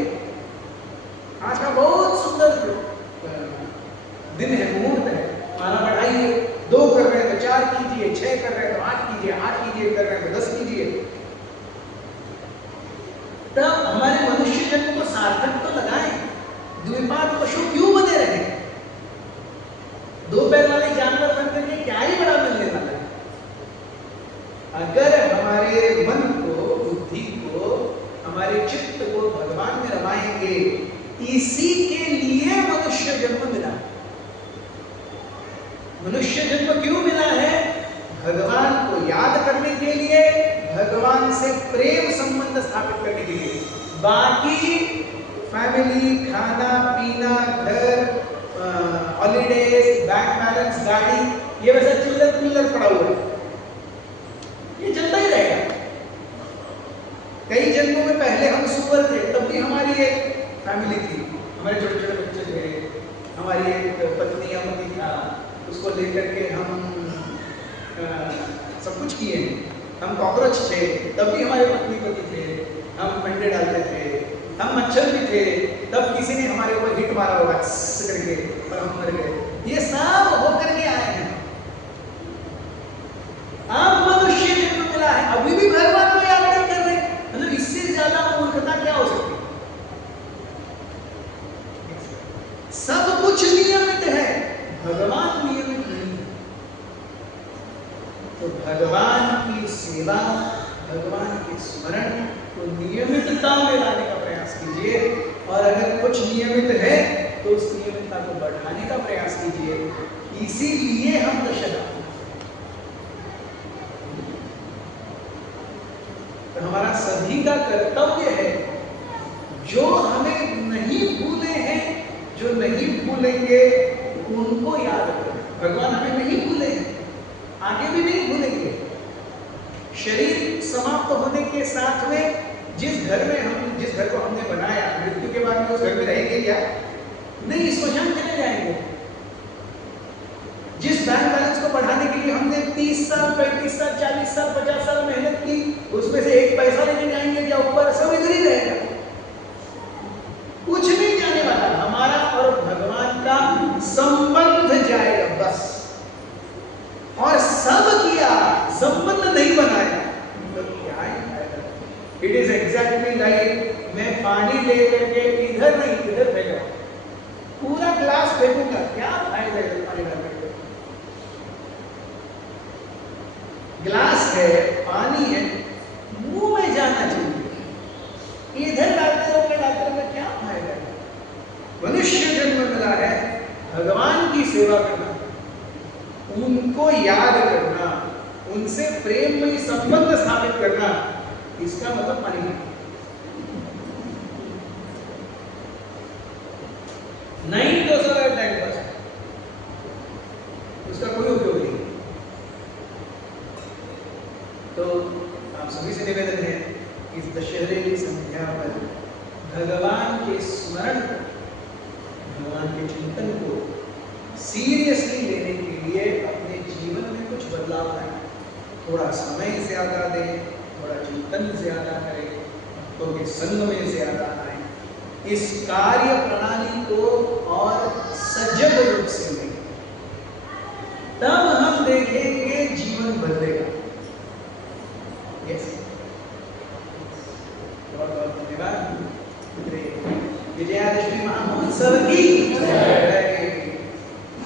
आज का बहुत सुंदर दिन है, मुहूर्त है, माला बढ़ाइए। 2 कर रहे हैं तो 4 कीजिए, 6 कर रहे हैं तो 8 कीजिए, 8 कीजिए कर रहे हैं तो 10 कीजिए। तब हमारे मनुष्य जन्म को सार्थक तो लगाएं। द्विपाद पशु क्यों बने रहे? 2 पैर वाले जानवर बन करके क्या ही बड़ा मिलने वाला है? अगर हमारे मन को, बुद्धि को, हमारे चित्त को भगवान में रमाएंगे, इसी के लिए मनुष्य जन्म मिला। मनुष्य जन्म क्यों मिला है? भगवान को याद करने के लिए, भगवान से प्रेम संबंध स्थापित करने के लिए। बाकी फैमिली, खाना पीना, घर, हॉलीडेज, बैंक बैलेंस, गाड़ी, ये वैसा चिल्लर पड़ा हुआ है, ये चलता ही रहेगा। कई जन्मों में पहले हम सुअर थे, तब भी हमारी एक फैमिली थी, हमारे छोटे छोटे बच्चे थे, हमारी एक पत्नी अमती था, उसको लेकर के हम सब कुछ किए। हम कॉकरोच थे, तब भी हमारे पत्नी पति थे, हम अंडे डालते थे। हम मच्छर भी थे, तब किसी ने हमारे ऊपर हिट मारा होगा करके और हम मर गए। ये सब होकर के आए हैं। अब मनुष्य जन्म मिला है, अभी भी भगवान को याद नहीं कर रहे। मतलब इससे ज्यादा मूर्खता क्या हो सकती? सब कुछ नियमित है, भगवान नियमित नहीं। तो भगवान की सेवा, भगवान के स्मरण को नियमितता में लाने का प्रयास कीजिए। और अगर कुछ नियमित है तो उस नियमितता को बढ़ाने का प्रयास कीजिए। इसीलिए हम दशहरा, तो हमारा सभी का कर्तव्य है, जो हमें नहीं भूले हैं, जो नहीं भूलेंगे, उनको याद करें। भगवान हमें नहीं भूले हैं, आगे भी नहीं भूलेंगे। शरीर समाप्त होने के साथ में जिस घर को हमने बनाया, मृत्यु के बाद में उस घर में रहेंगे क्या? नहीं, स्मशान चले जाएंगे। जिस बैंक बैलेंस को बढ़ाने के लिए हमने 30 साल, 35 साल, 40 साल, 50 साल मेहनत की, उसमें से 1 पैसा लेने जाएंगे क्या? ऊपर सब इधर ही रहेगा, कुछ नहीं जाने वाला। हमारा और भगवान का संबंध जाएगा बस। और सब किया, संबंध नहीं बनाया तो क्या है? इट इज एग्जैक्टली लाइक मैं पानी ले करके इधर नहीं इधर फेंका, पूरा ग्लास फेंकूंगा, क्या फायदा है पानी डालने का? ग्लास है, पानी है, मुंह में जाना चाहिए। इधर डालते रहोगे क्या फायदा है? मनुष्य जन्म मिला है भगवान की सेवा करना, उनको याद करना, उनसे प्रेममयी संबंध स्थापित करना। इसका मतलब पानी नहीं तो सब टाइम पास, उसका कोई उपयोग नहीं। तो आप सभी से निवेदन है, इस दशहरे की संध्या पर भगवान के स्मरण, भगवान के चिंतन को सीरियसली लेने के लिए अपने जीवन में कुछ बदलाव लाएं। थोड़ा समय ज्यादा दें, थोड़ा चिंतन ज्यादा करें, भक्तों के संग में ज्यादा आए, इस कार्य प्रणाली को और सजग रूप से लें, तब हम देखेंगे जीवन बदलेगा। बहुत बहुत धन्यवाद। विजयादशमी महामहोत्सव की